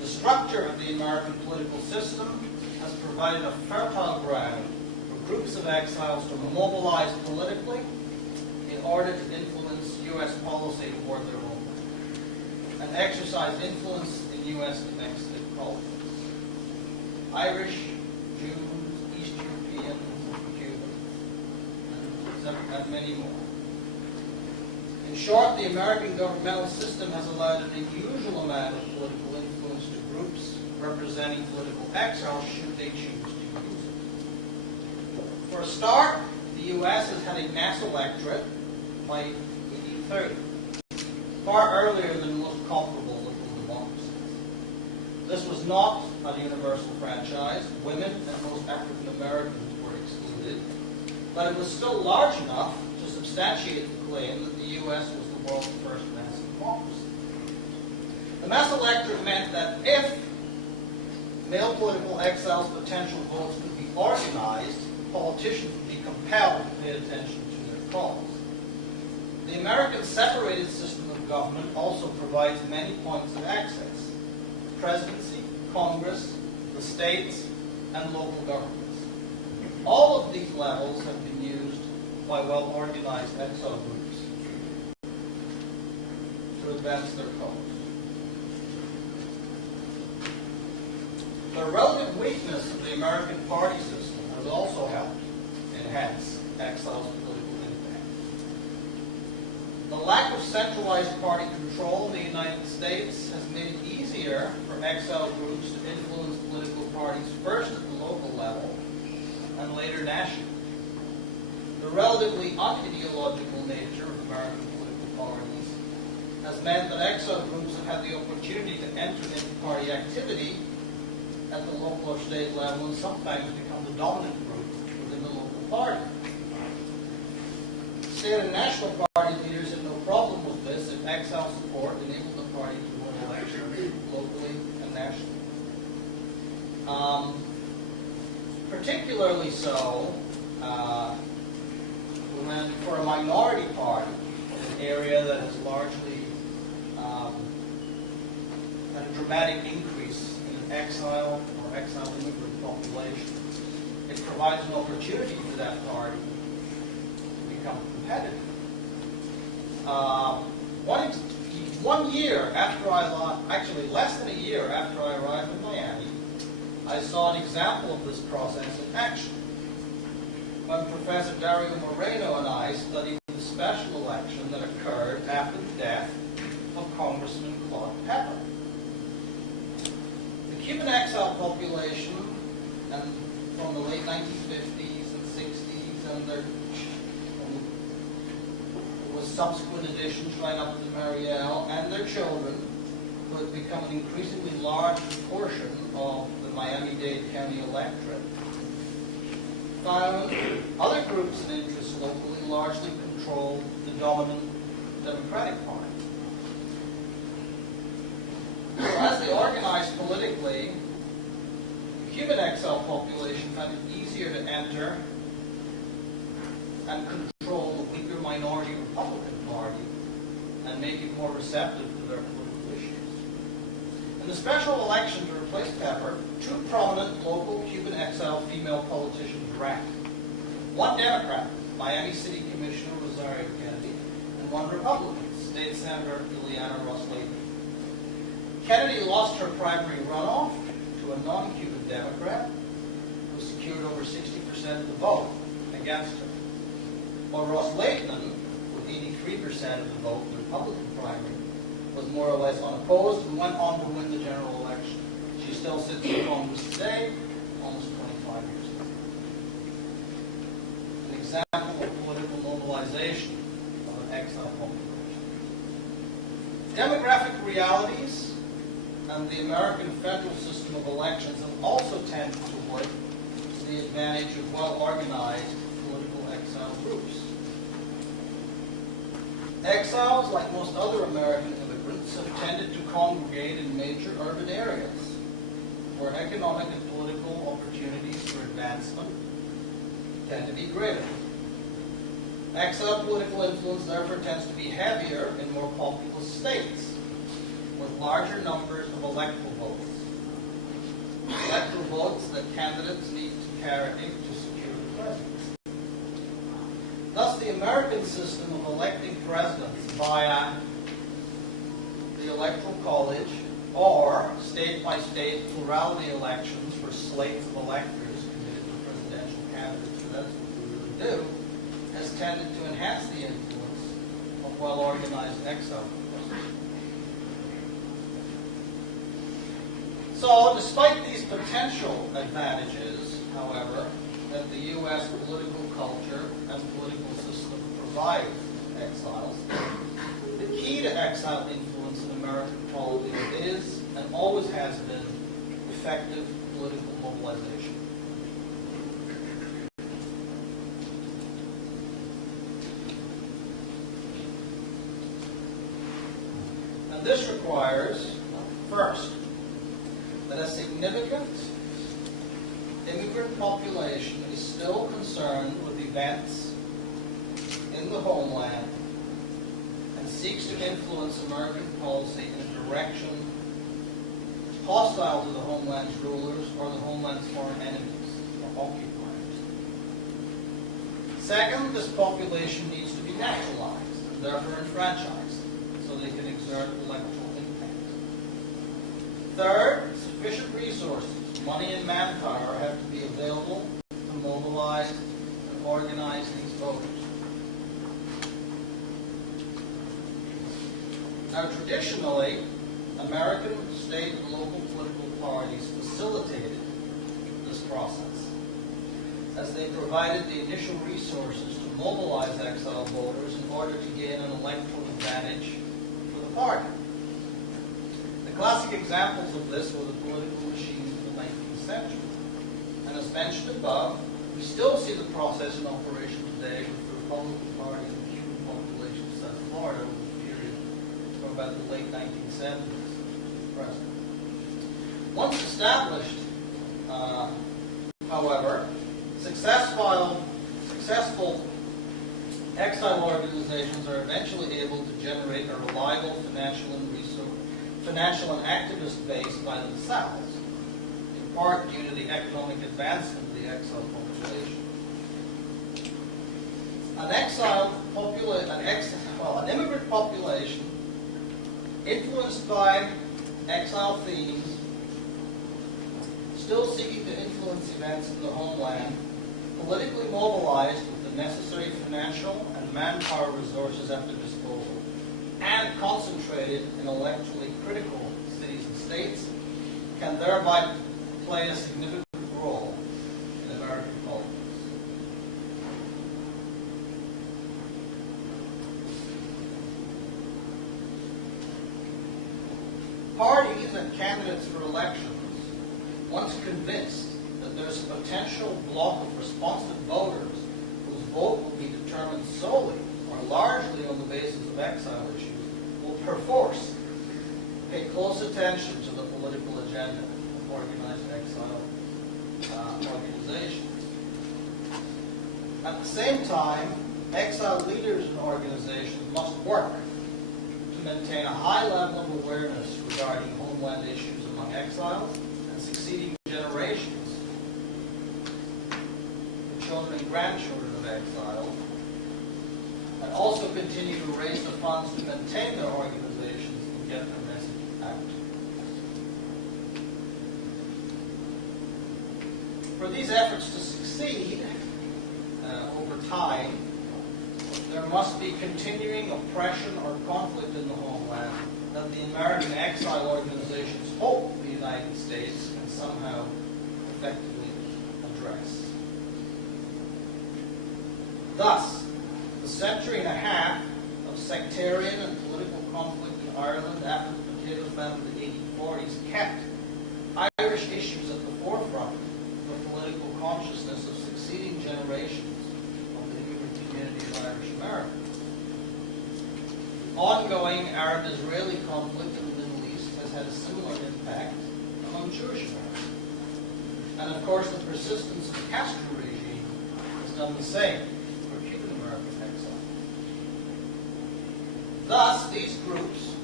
the structure of the American political system has provided a fertile ground for groups of exiles to mobilize politically in order to influence U.S. policy toward their homeland and exercise influence in U.S. domestic politics. Irish, Jews, East Europeans, Cubans, and many more. In short, the American governmental system has allowed an unusual amount of political influence to groups representing political exiles should they choose to use it. For a start, the U.S. has had a mass electorate by 1830, far earlier than most comparable liberal democracies. This was not a universal franchise. Women and most African Americans were excluded, but it was still large enough to substantiate the claim that the U.S. was the world's first mass democracy. The mass electorate meant that if male political exiles' potential votes could be organized, politicians would be compelled to pay attention to their cause. The American separated system of government also provides many points of access: the presidency, Congress, the states, and local governments. All of these levels have been used by well-organized exile groups to advance their cause. The relative weakness of the American party system has also helped enhance exile's political impact. The lack of centralized party control in the United States has made it easier for exile groups to influence political parties first at the local level and later nationally. The relatively unideological nature of American political parties has meant that exile groups have had the opportunity to enter into party activity at the local or state level and sometimes become the dominant group within the local party. State and national party leaders had no problem with this if exile support enabled the party to win elections locally and nationally. Particularly so when for a minority party in an area that has largely had a dramatic increase in an exile or exile immigrant population, it provides an opportunity for that party to become competitive. One year after actually less than a year after I arrived in Miami, I saw an example of this process in action when Professor Dario Moreno and I studied the special election that occurred after the death of Congressman Claude Pepper. The Cuban exile population and from the late 1950s and 60s and there was subsequent additions right up to Mariel and their children who had become an increasingly large portion of the Miami-Dade County electorate, found other groups and interests locally largely controlled the dominant Democratic Party. So as they organized politically, the Cuban exile population found it easier to enter and control the weaker minority Republican Party and make it more receptive to their political issues. In the special election to replace Pepper, two prominent local Cuban exile female politicians ran. One Democrat, Miami City Commissioner Rosario Kennedy, one Republican, State Senator Ileana Ros-Lehtinen. Kennedy lost her primary runoff to a non-Cuban Democrat who secured over 60% of the vote against her. While Ros-Lehtinen, with 83% of the vote in the Republican primary, was more or less unopposed and went on to win the general election. She still sits in Congress today, almost 25 years ago. An example of political mobilization of an exile population. Demographic realities and the American federal system of elections have also tended to work to the advantage of well-organized political exile groups. Exiles, like most other American immigrants, have tended to congregate in major urban areas where economic and political opportunities for advancement tend to be greater. Exile political influence therefore tends to be heavier in more populous states with larger numbers of electoral votes. Electoral votes that candidates need to carry to secure the presidency. Thus, the American system of electing presidents via the Electoral College or state-by-state plurality elections for slates of electors committed to presidential candidates, so that's what we really do, has tended to enhance the influence of well-organized exile. So, despite these potential advantages, however, that the U.S. political culture and political system provide exiles, the key to exile influence in American politics is, and always has been, effective political mobilization. And this requires, first, that a significant immigrant population is still concerned with events in the homeland and seeks to influence American policy in a direction hostile to the homeland's rulers or the homeland's foreign enemies or occupiers. Second, this population needs to be naturalized and therefore enfranchised so they can exert electoral impact. Third, sufficient resources, money and manpower have to be available to mobilize and organize these voters. Now, traditionally, American state and local political parties facilitated this process as they provided the initial resources to mobilize exile voters in order to gain an electoral advantage for the party. The classic examples of this were the political machines of the 19th century. And as mentioned above, we still see the process in operation today with the Republican Party and the Cuban population of South Florida over the period from about the late 1970s to present. Once established, however, successful exile organizations are eventually able to generate a reliable financial and activist base by themselves, in part due to the economic advancement of the exile population. An immigrant population influenced by exile themes, still seeking to influence events in the homeland, politically mobilized with the necessary financial and manpower resources at their disposal, and concentrated in electorally critical cities and states, can thereby play a significant role in American politics. Parties and candidates for elections, once convinced that there's a potential block of responsive voters whose vote will be determined solely or largely on the basis of exile issues, will perforce pay close attention to the political agenda of organized exile organizations. At the same time, exile leaders and organizations must work to maintain a high level of awareness regarding homeland issues among exiles and succeeding generations, the children and grandchildren of exiles, and also also continue to raise the funds to maintain their organizations and get their message out. For these efforts to succeed over time, there must be continuing oppression or conflict in the homeland that the American exile organizations hope the United States can somehow effectively address. Thus, the century and a half of sectarian and political conflict in Ireland after the potato famine of the 1840s kept Irish issues at the forefront of the political consciousness of succeeding generations of the immigrant community of Irish Americans. Ongoing Arab-Israeli conflict in the Middle East has had a similar impact among Jewish Americans. And of course, the persistence of the Castro regime has done the same for Cuban American exile. Thus, these groups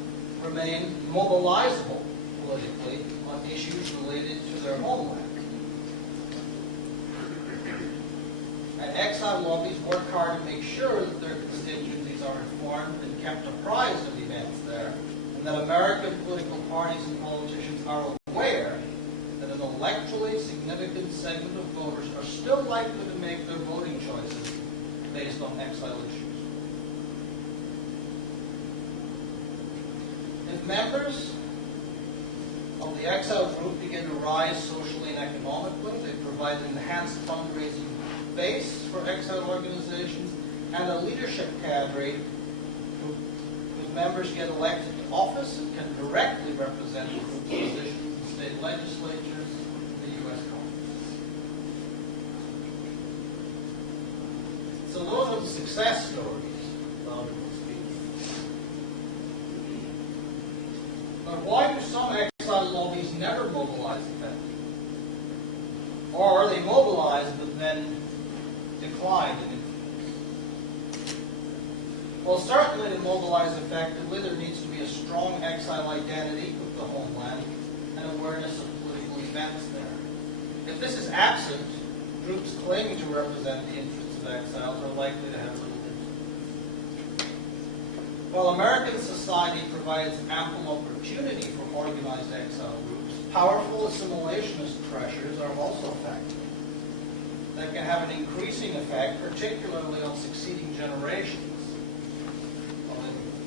remain mobilizable politically on issues related to their homeland. And exile lobbies work hard to make sure that their constituencies are informed and kept apprised of events there, and that American political parties and politicians are aware that an electorally significant segment of voters are still likely to make their voting choices based on exile issues. If members of the exile group begin to rise socially and economically, they provide an enhanced fundraising base for exile organizations and a leadership cadre whose members get elected to office and can directly represent the group's positions in state legislatures and the U.S. Congress. So those are the success stories, valuable speakers. But why do some exile lobbies never mobilize effectively? Or they mobilize but then decline in influence? Well, certainly to mobilize effectively, there needs to be a strong exile identity with the homeland and awareness of political events there. If this is absent, groups claiming to represent the interests of exiles are likely to have little influence. While American society provides ample opportunity for organized exile groups, powerful assimilationist pressures are also factors that can have an increasing effect, particularly on succeeding generations of immigrants.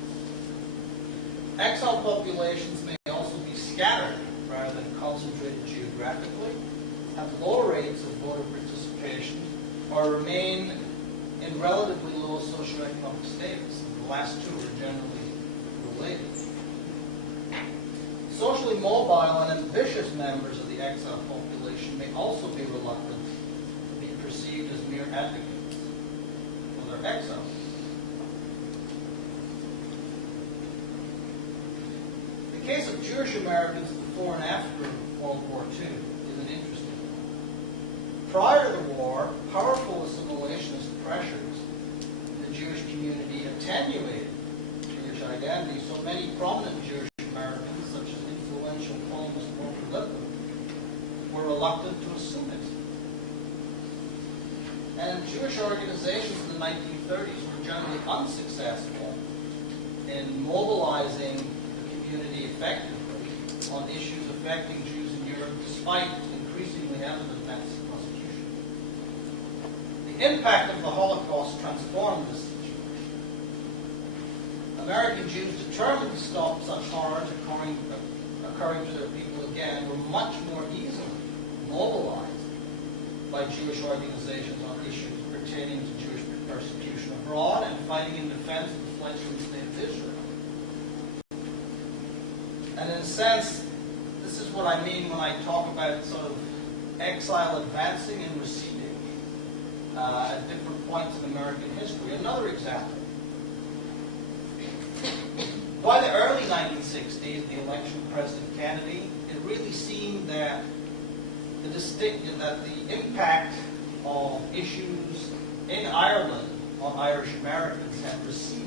Exile populations may also be scattered rather than concentrated geographically, have low rates of voter participation, or remain in relatively low socioeconomic status. The last two are generally related. Socially mobile and ambitious members of the exile population may also be reluctant to be perceived as mere advocates for their exiles. The case of Jewish Americans before and after World War II is an interesting one. Prior to the war, powerful assimilationist pressures in the Jewish community attenuated Jewish identity, so many prominent Jewish Americans, such as influential columnist Walter Lippmann, were reluctant to assume it. And Jewish organizations in the 1930s were generally unsuccessful in mobilizing the community effectively on issues affecting Jews in Europe, despite increasingly evident Nazi prosecution. The impact of the Holocaust transformed this situation. American Jews determined to stop such horrors occurring to their people again were much more easily mobilized by Jewish organizations on issues pertaining to Jewish persecution abroad and fighting in defense of the fledgling state of Israel. And in a sense, this is what I mean when I talk about sort of exile advancing and receding at different points in American history. Another example. By the early 1960s, the election of President Kennedy, it really seemed that the impact of issues in Ireland on Irish Americans had receded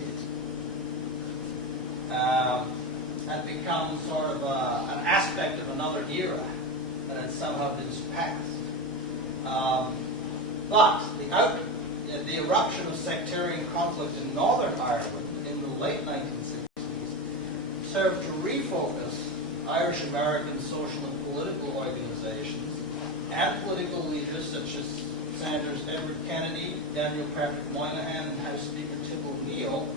and become sort of an aspect of another era that had somehow been surpassed. But the the eruption of sectarian conflict in Northern Ireland in the late 1960s served to refocus Irish American social and political organizations and political leaders such as Senators Edward Kennedy, Daniel Patrick Moynihan, and House Speaker Tim O'Neill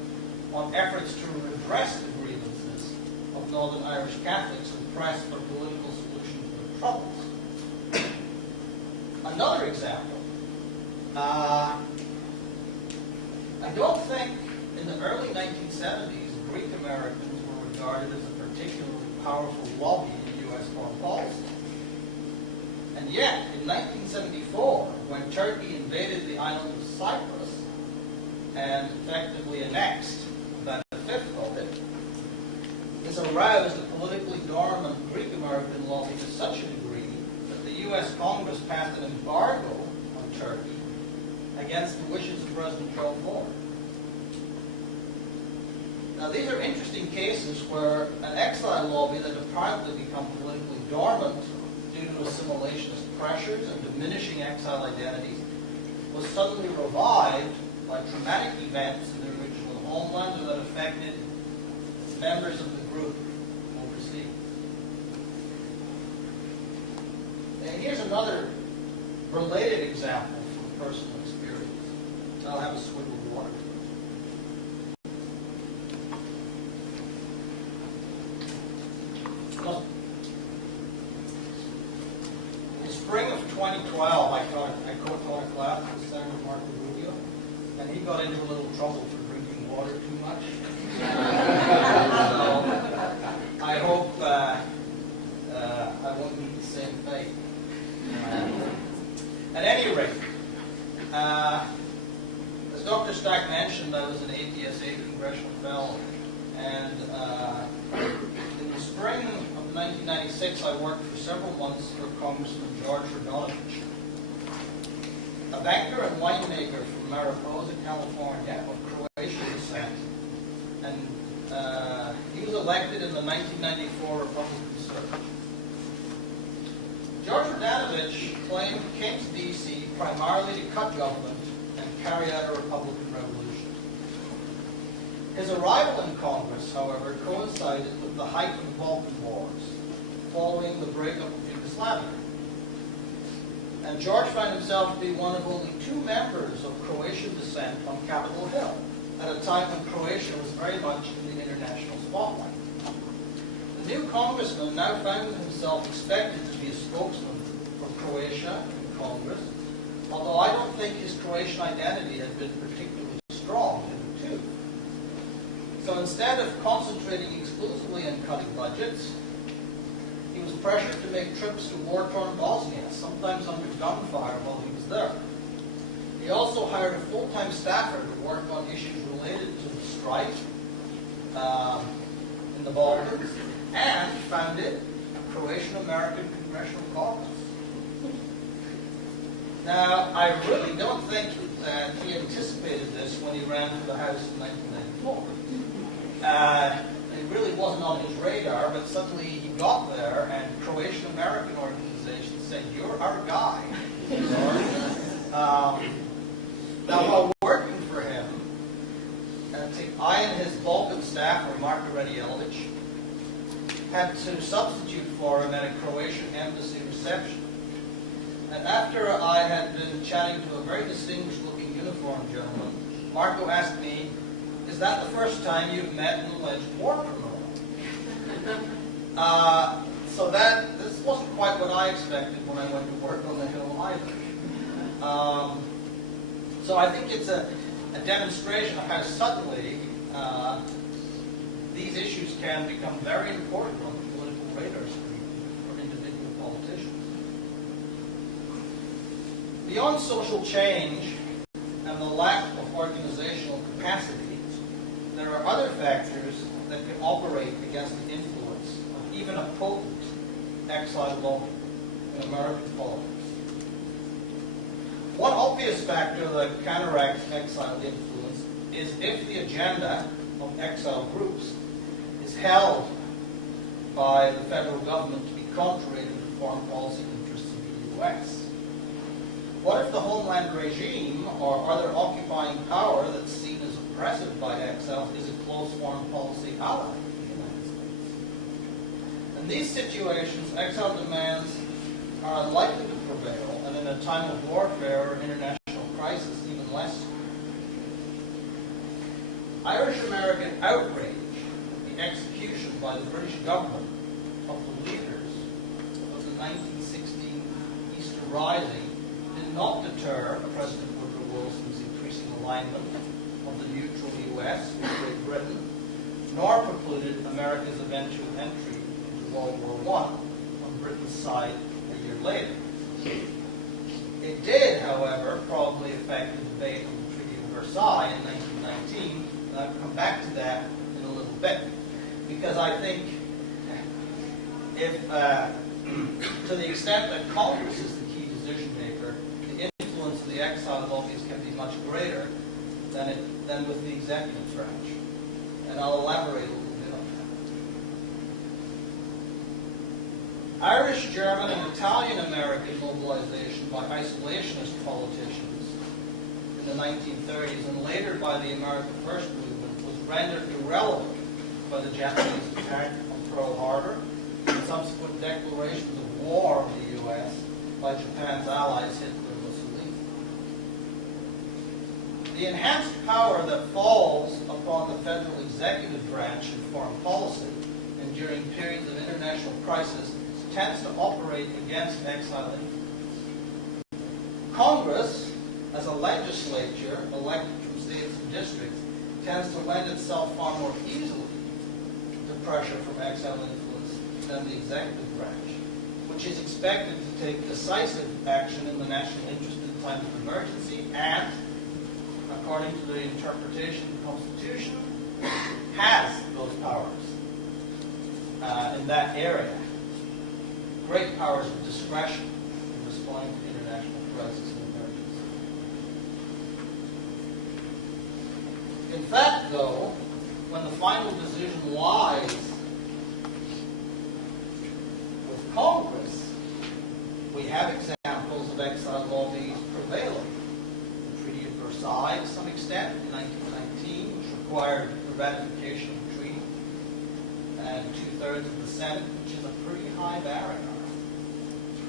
on efforts to redress the grievances of Northern Irish Catholics who pressed for political solutions to their troubles. Another example, I don't think in the early 1970s Greek Americans were regarded as a particularly powerful lobby in U.S. foreign policy. And yet, in 1974, when Turkey invaded the island of Cyprus and effectively annexed about a fifth of it, this aroused a politically dormant Greek American lobby to such a degree that the U.S. Congress passed an embargo on Turkey against the wishes of President Joe Ford. Now, these are interesting cases where an exile lobby that had apparently become politically dormant due to assimilationist pressures and diminishing exile identities was suddenly revived by traumatic events in their original homelands or that affected members of the group overseas. And here's another related example from personal experience. I'll have a swig of water. In the spring of 2012, I co-taught a class with Senator Marco Rubio, and he got into a little trouble for drinking water too much. So I hope I won't meet the same fate. At any rate, as Dr. Stack mentioned, I was an APSA congressional fellow, and in the spring of 1996, I worked for several months for Congressman George Radonovich, a banker and winemaker from Mariposa, California, of Croatian descent, and he was elected in the 1994 Republican surge. George Radonovich came to D.C. primarily to cut government and carry out a Republican revolution. His arrival in Congress, however, coincided with the height of the Balkan Wars, following the breakup of Yugoslavia. And George found himself to be one of only 2 members of Croatian descent on Capitol Hill, at a time when Croatia was very much in the international spotlight. The new congressman now found himself expected to be a spokesman for Croatia in Congress, although I don't think his Croatian identity had been particularly strong hitherto. So instead of concentrating exclusively on cutting budgets, he was pressured to make trips to war-torn Bosnia, sometimes under gunfire while he was there. He also hired a full-time staffer to work on issues related to the strife in the Balkans, and founded a Croatian-American Congressional Caucus. Now, I really don't think that he anticipated this when he ran for the House in 1994. It really wasn't on his radar, but suddenly he got there, and Croatian-American organizations said, "You're our guy." Now, while working for him, I and his Balkan staffer, Marko Radijević, had to substitute for him at a Croatian embassy reception. And after I had been chatting to a very distinguished-looking uniformed gentleman, Marko asked me, "Is that the first time you've met an alleged war criminal?" So this wasn't quite what I expected when I went to work on the Hill either. So I think it's a demonstration of how suddenly these issues can become very important on the political radar screen for individual politicians. Beyond social change and the lack of organizational capacity, there are other factors that can operate against the influence of even a potent exile lobby in American politics. One obvious factor that counteracts exile influence is if the agenda of exile groups is held by the federal government to be contrary to the foreign policy interests of the U.S. What if the homeland regime or other occupying power that's seen as oppressive by exiles is a close foreign policy ally of the United States? In these situations, exile demands are unlikely to prevail, and in a time of warfare or international crisis, even less. Irish-American outrage at the execution by the British government of the leaders of the 1916 Easter Rising did not deter President Woodrow Wilson's increasing alignment of the neutral U.S. with Great Britain, nor precluded America's eventual entry into World War I on Britain's side a year later. It did, however, probably affect the debate on the Treaty of Versailles in 1919, and I'll come back to that in a little bit, because I think if, to the extent that Congress is the key decision maker, the influence of the exile lobbies can be much greater than with the executive branch. And I'll elaborate a little bit on that. Irish, German, and Italian-American mobilization by isolationist politicians in the 1930s and later by the America First movement was rendered irrelevant by the Japanese attack on Pearl Harbor and subsequent declarations of war on the U.S. by Japan's allies, Hitler and Mussolini. The enhanced power that falls upon the federal executive branch in foreign policy and during periods of international crisis tends to operate against exile influence. Congress, as a legislature elected from states and districts, tends to lend itself far more easily to pressure from exile influence than the executive branch, which is expected to take decisive action in the national interest in times of emergency and, according to the interpretation of the Constitution, has those powers in that area. Great powers of discretion in responding to international crisis and emergency. In fact, though, when the final decision lies with Congress, we have examples of exile lobbies prevailing. The Treaty of Versailles, to some extent, in 1919, which required the ratification of the treaty, and 2/3 of the Senate, which is a pretty high barrier.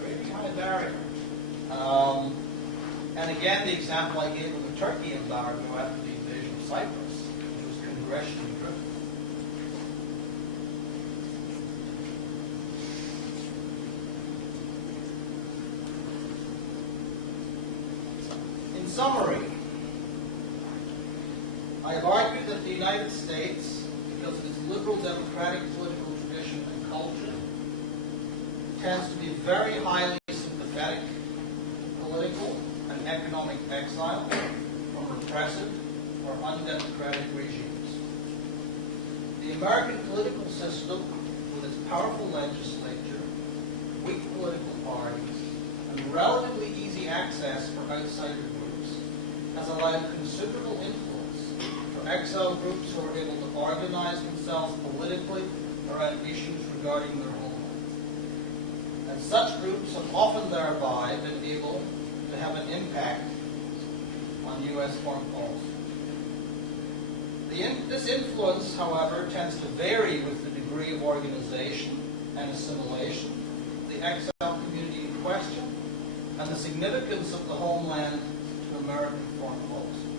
Pretty high barrier. And again, the example I gave of the Turkey embargo after the invasion of Cyprus, which was congressionally driven. In summary, I have argued that the United States, because of its liberal democratic political tradition and culture, tends to be very highly sympathetic to political and economic exile from repressive or undemocratic regimes. The American political system, with its powerful legislature, weak political parties, and relatively easy access for outsider groups, has allowed considerable influence for exile groups who are able to organize themselves politically around issues regarding their homeland. And such groups have often thereby been able to have an impact on U.S. foreign policy. This influence, however, tends to vary with the degree of organization and assimilation, the exile community in question, and the significance of the homeland to American foreign policy.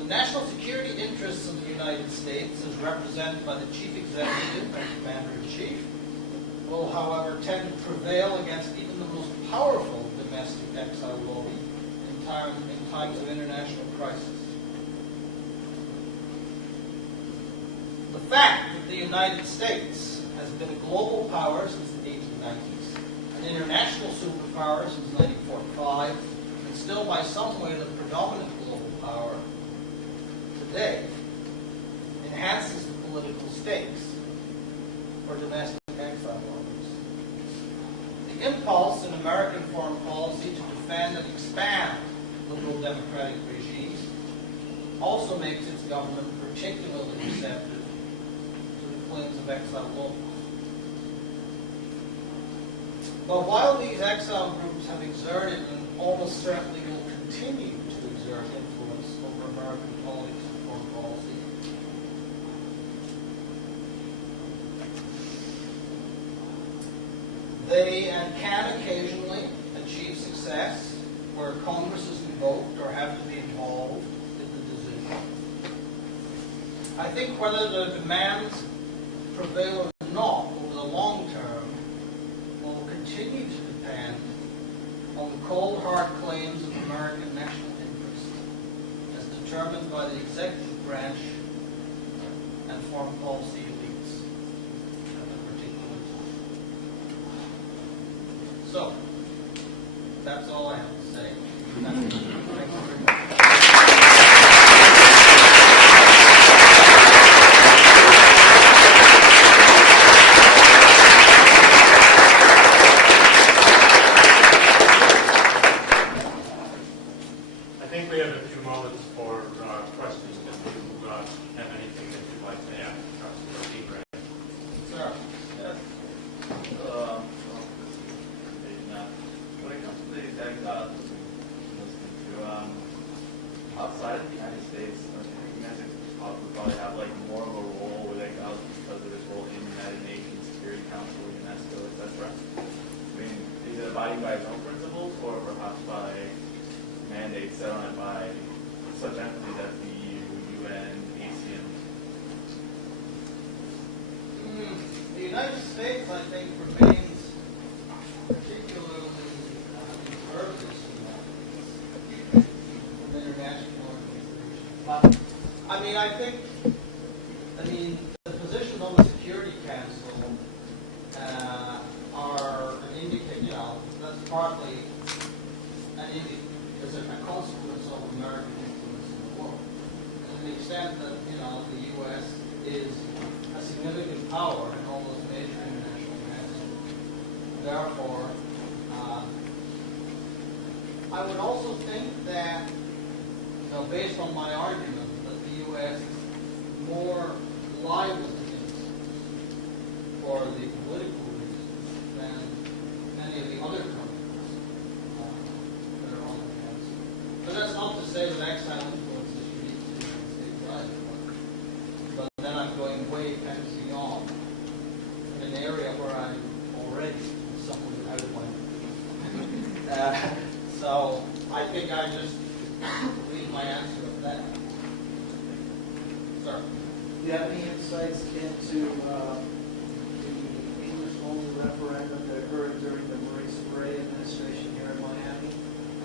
The national security interests of the United States, as represented by the Chief Executive and Commander-in-Chief, will, however, tend to prevail against even the most powerful domestic exile lobby in times of international crisis. The fact that the United States has been a global power since the 1890s, an international superpower since 1945, and still by some way the predominant global power today, enhances the political stakes for domestic exile lobbies. The impulse in American foreign policy to defend and expand liberal democratic regimes also makes its government particularly receptive to the claims of exile lobbies. But while these exile groups have exerted and almost certainly will continue to exert influence over American politics and foreign policy, they can occasionally achieve success where Congress is invoked or have to be involved in the decision. I think whether the demands prevail or not over the long term will continue to depend on the cold, hard claims of American national interest as determined by the executive branch and foreign policy elites at a particular time. So, that's all I have to say. Thank you very much. I think we have a few moments for questions. If you have anything that you'd like to add, Dean Rae. Sir. When it comes to these exiles, outside of the United States, I think the United States would probably have like more of a role with exiles because of its role in the United Nations Security Council, UNESCO, etc. I mean, is it abiding by its own principles, or perhaps by mandates set on it by such entities as the EU, UN, ASEAN? The United States, I think, remains particularly conservative in international organizations. But, I mean, the positions on the Security Council are an indicator, that's partly an indicator, is a consequence of American influence in the world. And to the extent that, the U.S. is a significant power in all those major international organizations. Therefore, I would also think that, based on my argument, that the U.S. is more liable to this for the political reasons than many of the other countries that are on the council. But that's not to say that exile influence is unique to the United States either. But then I'm going way kind of beyond an area where I'm already somewhat out of my so I think I just leave my answer at that. Sir. Do you have any insights into the English-only referendum that occurred during the Ray administration here in Miami,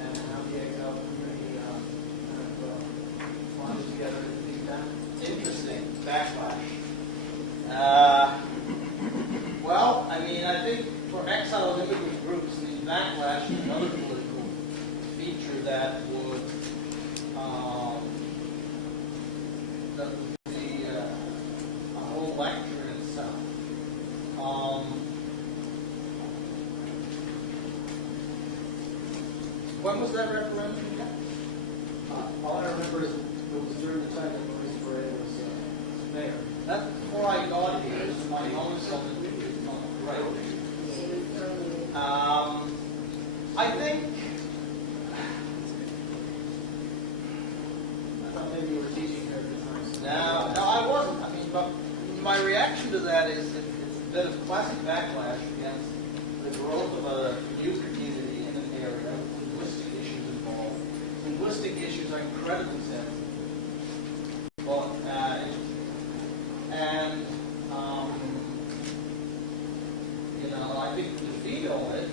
and how the exile community bonded together to beat that? Interesting. Backlash. Well, I think for exiled immigrant groups, the backlash is another political feature that would be a whole lecture in itself. When was that referendum again? All I remember is it was during the time that Maurice Ray was mayor. That's before I got here, so my knowledge of it is not great. I think, I thought maybe you were teaching here at the time. no, I wasn't. But my reaction to that is that it's a bit of classic backlash against the growth of a new community in an area with linguistic issues involved. Linguistic issues are incredibly sensitive. But, I think the defeat of it,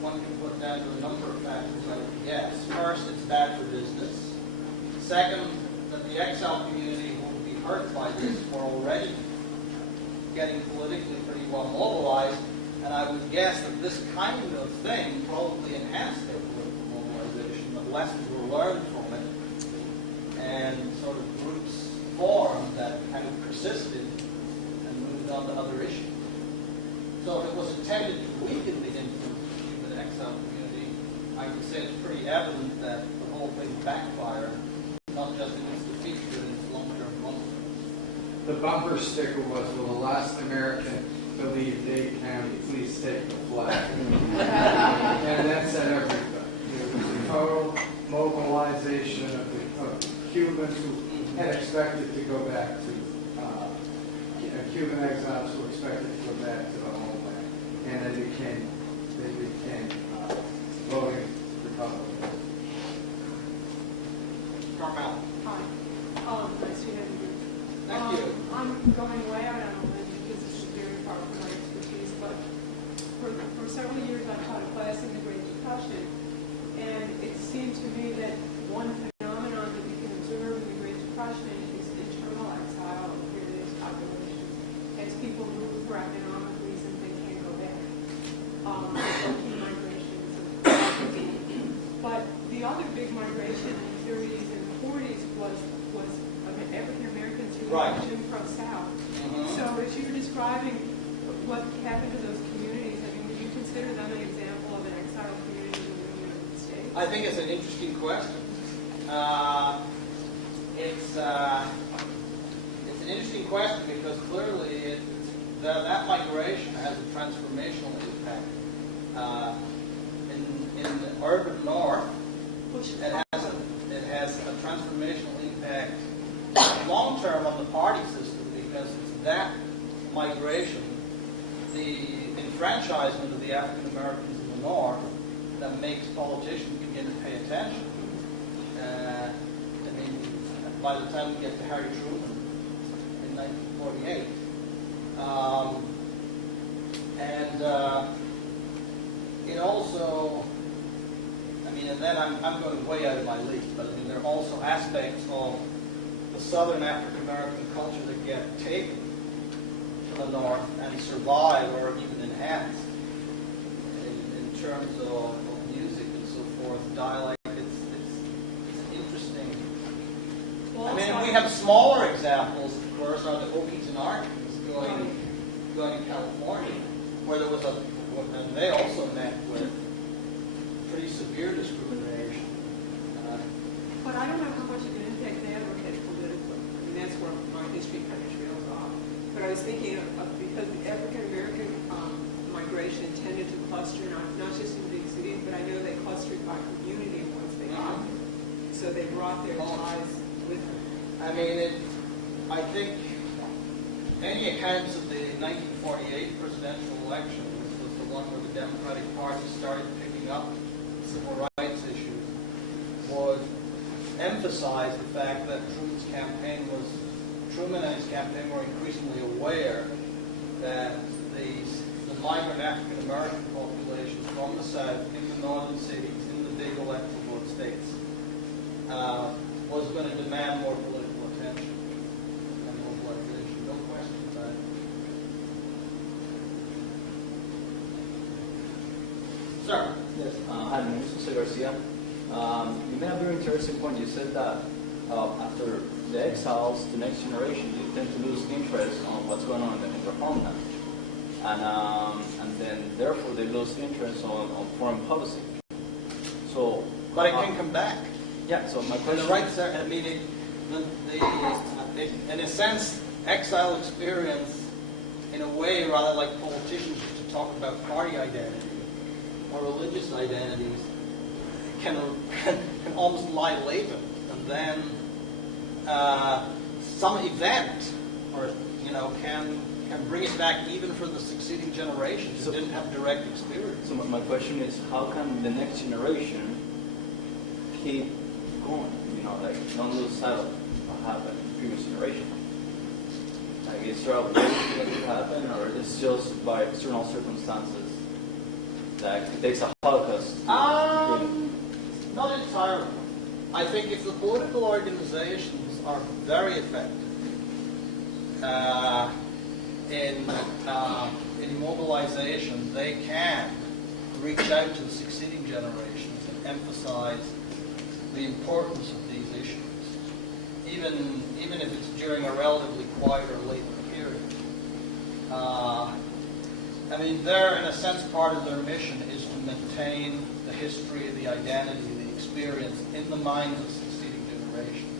one can put down to a number of factors, I would guess. First, it's bad for business. Second, that the exile community will be hurt by this. We're already getting politically pretty well mobilized, and I would guess that this kind of thing probably enhanced their political mobilization, that lessons were learned from it, and sort of groups formed that kind of persisted and moved on to other issues. So if it was intended to weaken the influence of the Cuban exile community, I would say it's pretty evident that the whole thing backfired, not just in its defeat, but in its long-term consequences. The bumper sticker was, will the last American believe they can please take the flag. And that said everything. There was a total mobilization of Cubans who had expected to go back to, Cuban exiles who expected to go back to the homeland. And they became voting Republicans. Carmel. Hi. Nice to have you. Thank you. I'm going way out on a limb because this is very far from my expertise, but for several years I've taught a class in the Great Depression, and it seemed to me that one phenomenon that we can observe in the Great Depression is internal exile of various populations. As people move for economic reasons, they can't go back. Working migrations. But the other big migration in the 30s and 40s was African Americans who Right. moved in from South. So as you're describing what happened to those communities, I mean, would you consider them an example of an exile community in the United States? I think it's an interesting question. It's an interesting question because clearly that migration has a transformational impact. In the urban north, it has a transformational impact long term on the party system because it's that migration, the enfranchisement of the African Americans in the north, that makes politicians begin to pay attention. I mean, by the time we get to Harry Truman in 1948, it also, I mean, and then I'm going way out of my league, but I mean, there are also aspects of the Southern African American culture that get taken to the north and survive or even enhanced in terms of music and so forth, dialect. It's interesting. Well, I mean, also- we have smaller examples, of course, are the Okies and Arkies going to California, where there was and they also met with pretty severe discrimination. But I don't know how much of an impact they ever had politically. I mean, that's where my history kind of trails off. But I was thinking of because the African American migration tended to cluster not just in big cities, but I know they clustered by community once they got there. So they brought their ties with them. I mean, I think any accounts of the 1948 presidential election, which was the one where the Democratic Party started picking up civil rights issues, would emphasize the fact that Truman and his campaign were increasingly aware that the migrant African American population from the South, in the northern cities, in the big electoral vote states, was going to demand more political attention and mobilization. No question about it. Sir? Yes. Hi, my name is Jose Garcia. You made a very interesting point. You said that after the exiles, the next generation, you tend to lose interest on what's going on in their homeland. And then, therefore, they lose interest on foreign policy. So, But it can come back. Yeah, so my And question... the rights are, I mean, in a sense, exile experience, in a way, rather like politicians used to talk about party identity or religious identities, can almost lie latent, and then some event, or can bring it back even for the succeeding generations who didn't have direct experience. So my question is, how can the next generation keep going? Don't lose sight of what happened in the previous generation. Like, is there a way that could happen, or it's just by external circumstances that it takes a Holocaust? Not entirely. I think if the political organizations are very effective in mobilization, they can reach out to the succeeding generations and emphasize the importance of these issues, even if it's during a relatively quiet or latent period. I mean, they're, in a sense, part of their mission is to maintain the history, the identity, the experience in the minds of succeeding generations.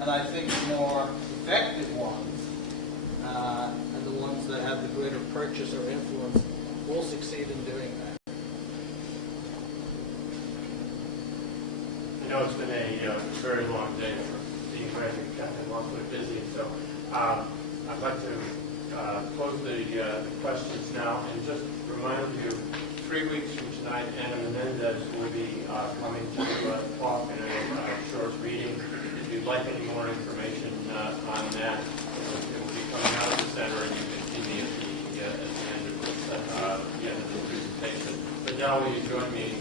And I think the more effective ones and the ones that have the greater purchase or influence will succeed in doing that. I know it's been a very long day for Dean Rae. We've gotten awfully busy, so I'd like to close the questions now and just remind you, 3 weeks from tonight, Anna Menendez will be coming to talk in a short reading. If you'd like any more information on that, it will be coming out of the center, and you can see me at the end of the presentation. But now will you join me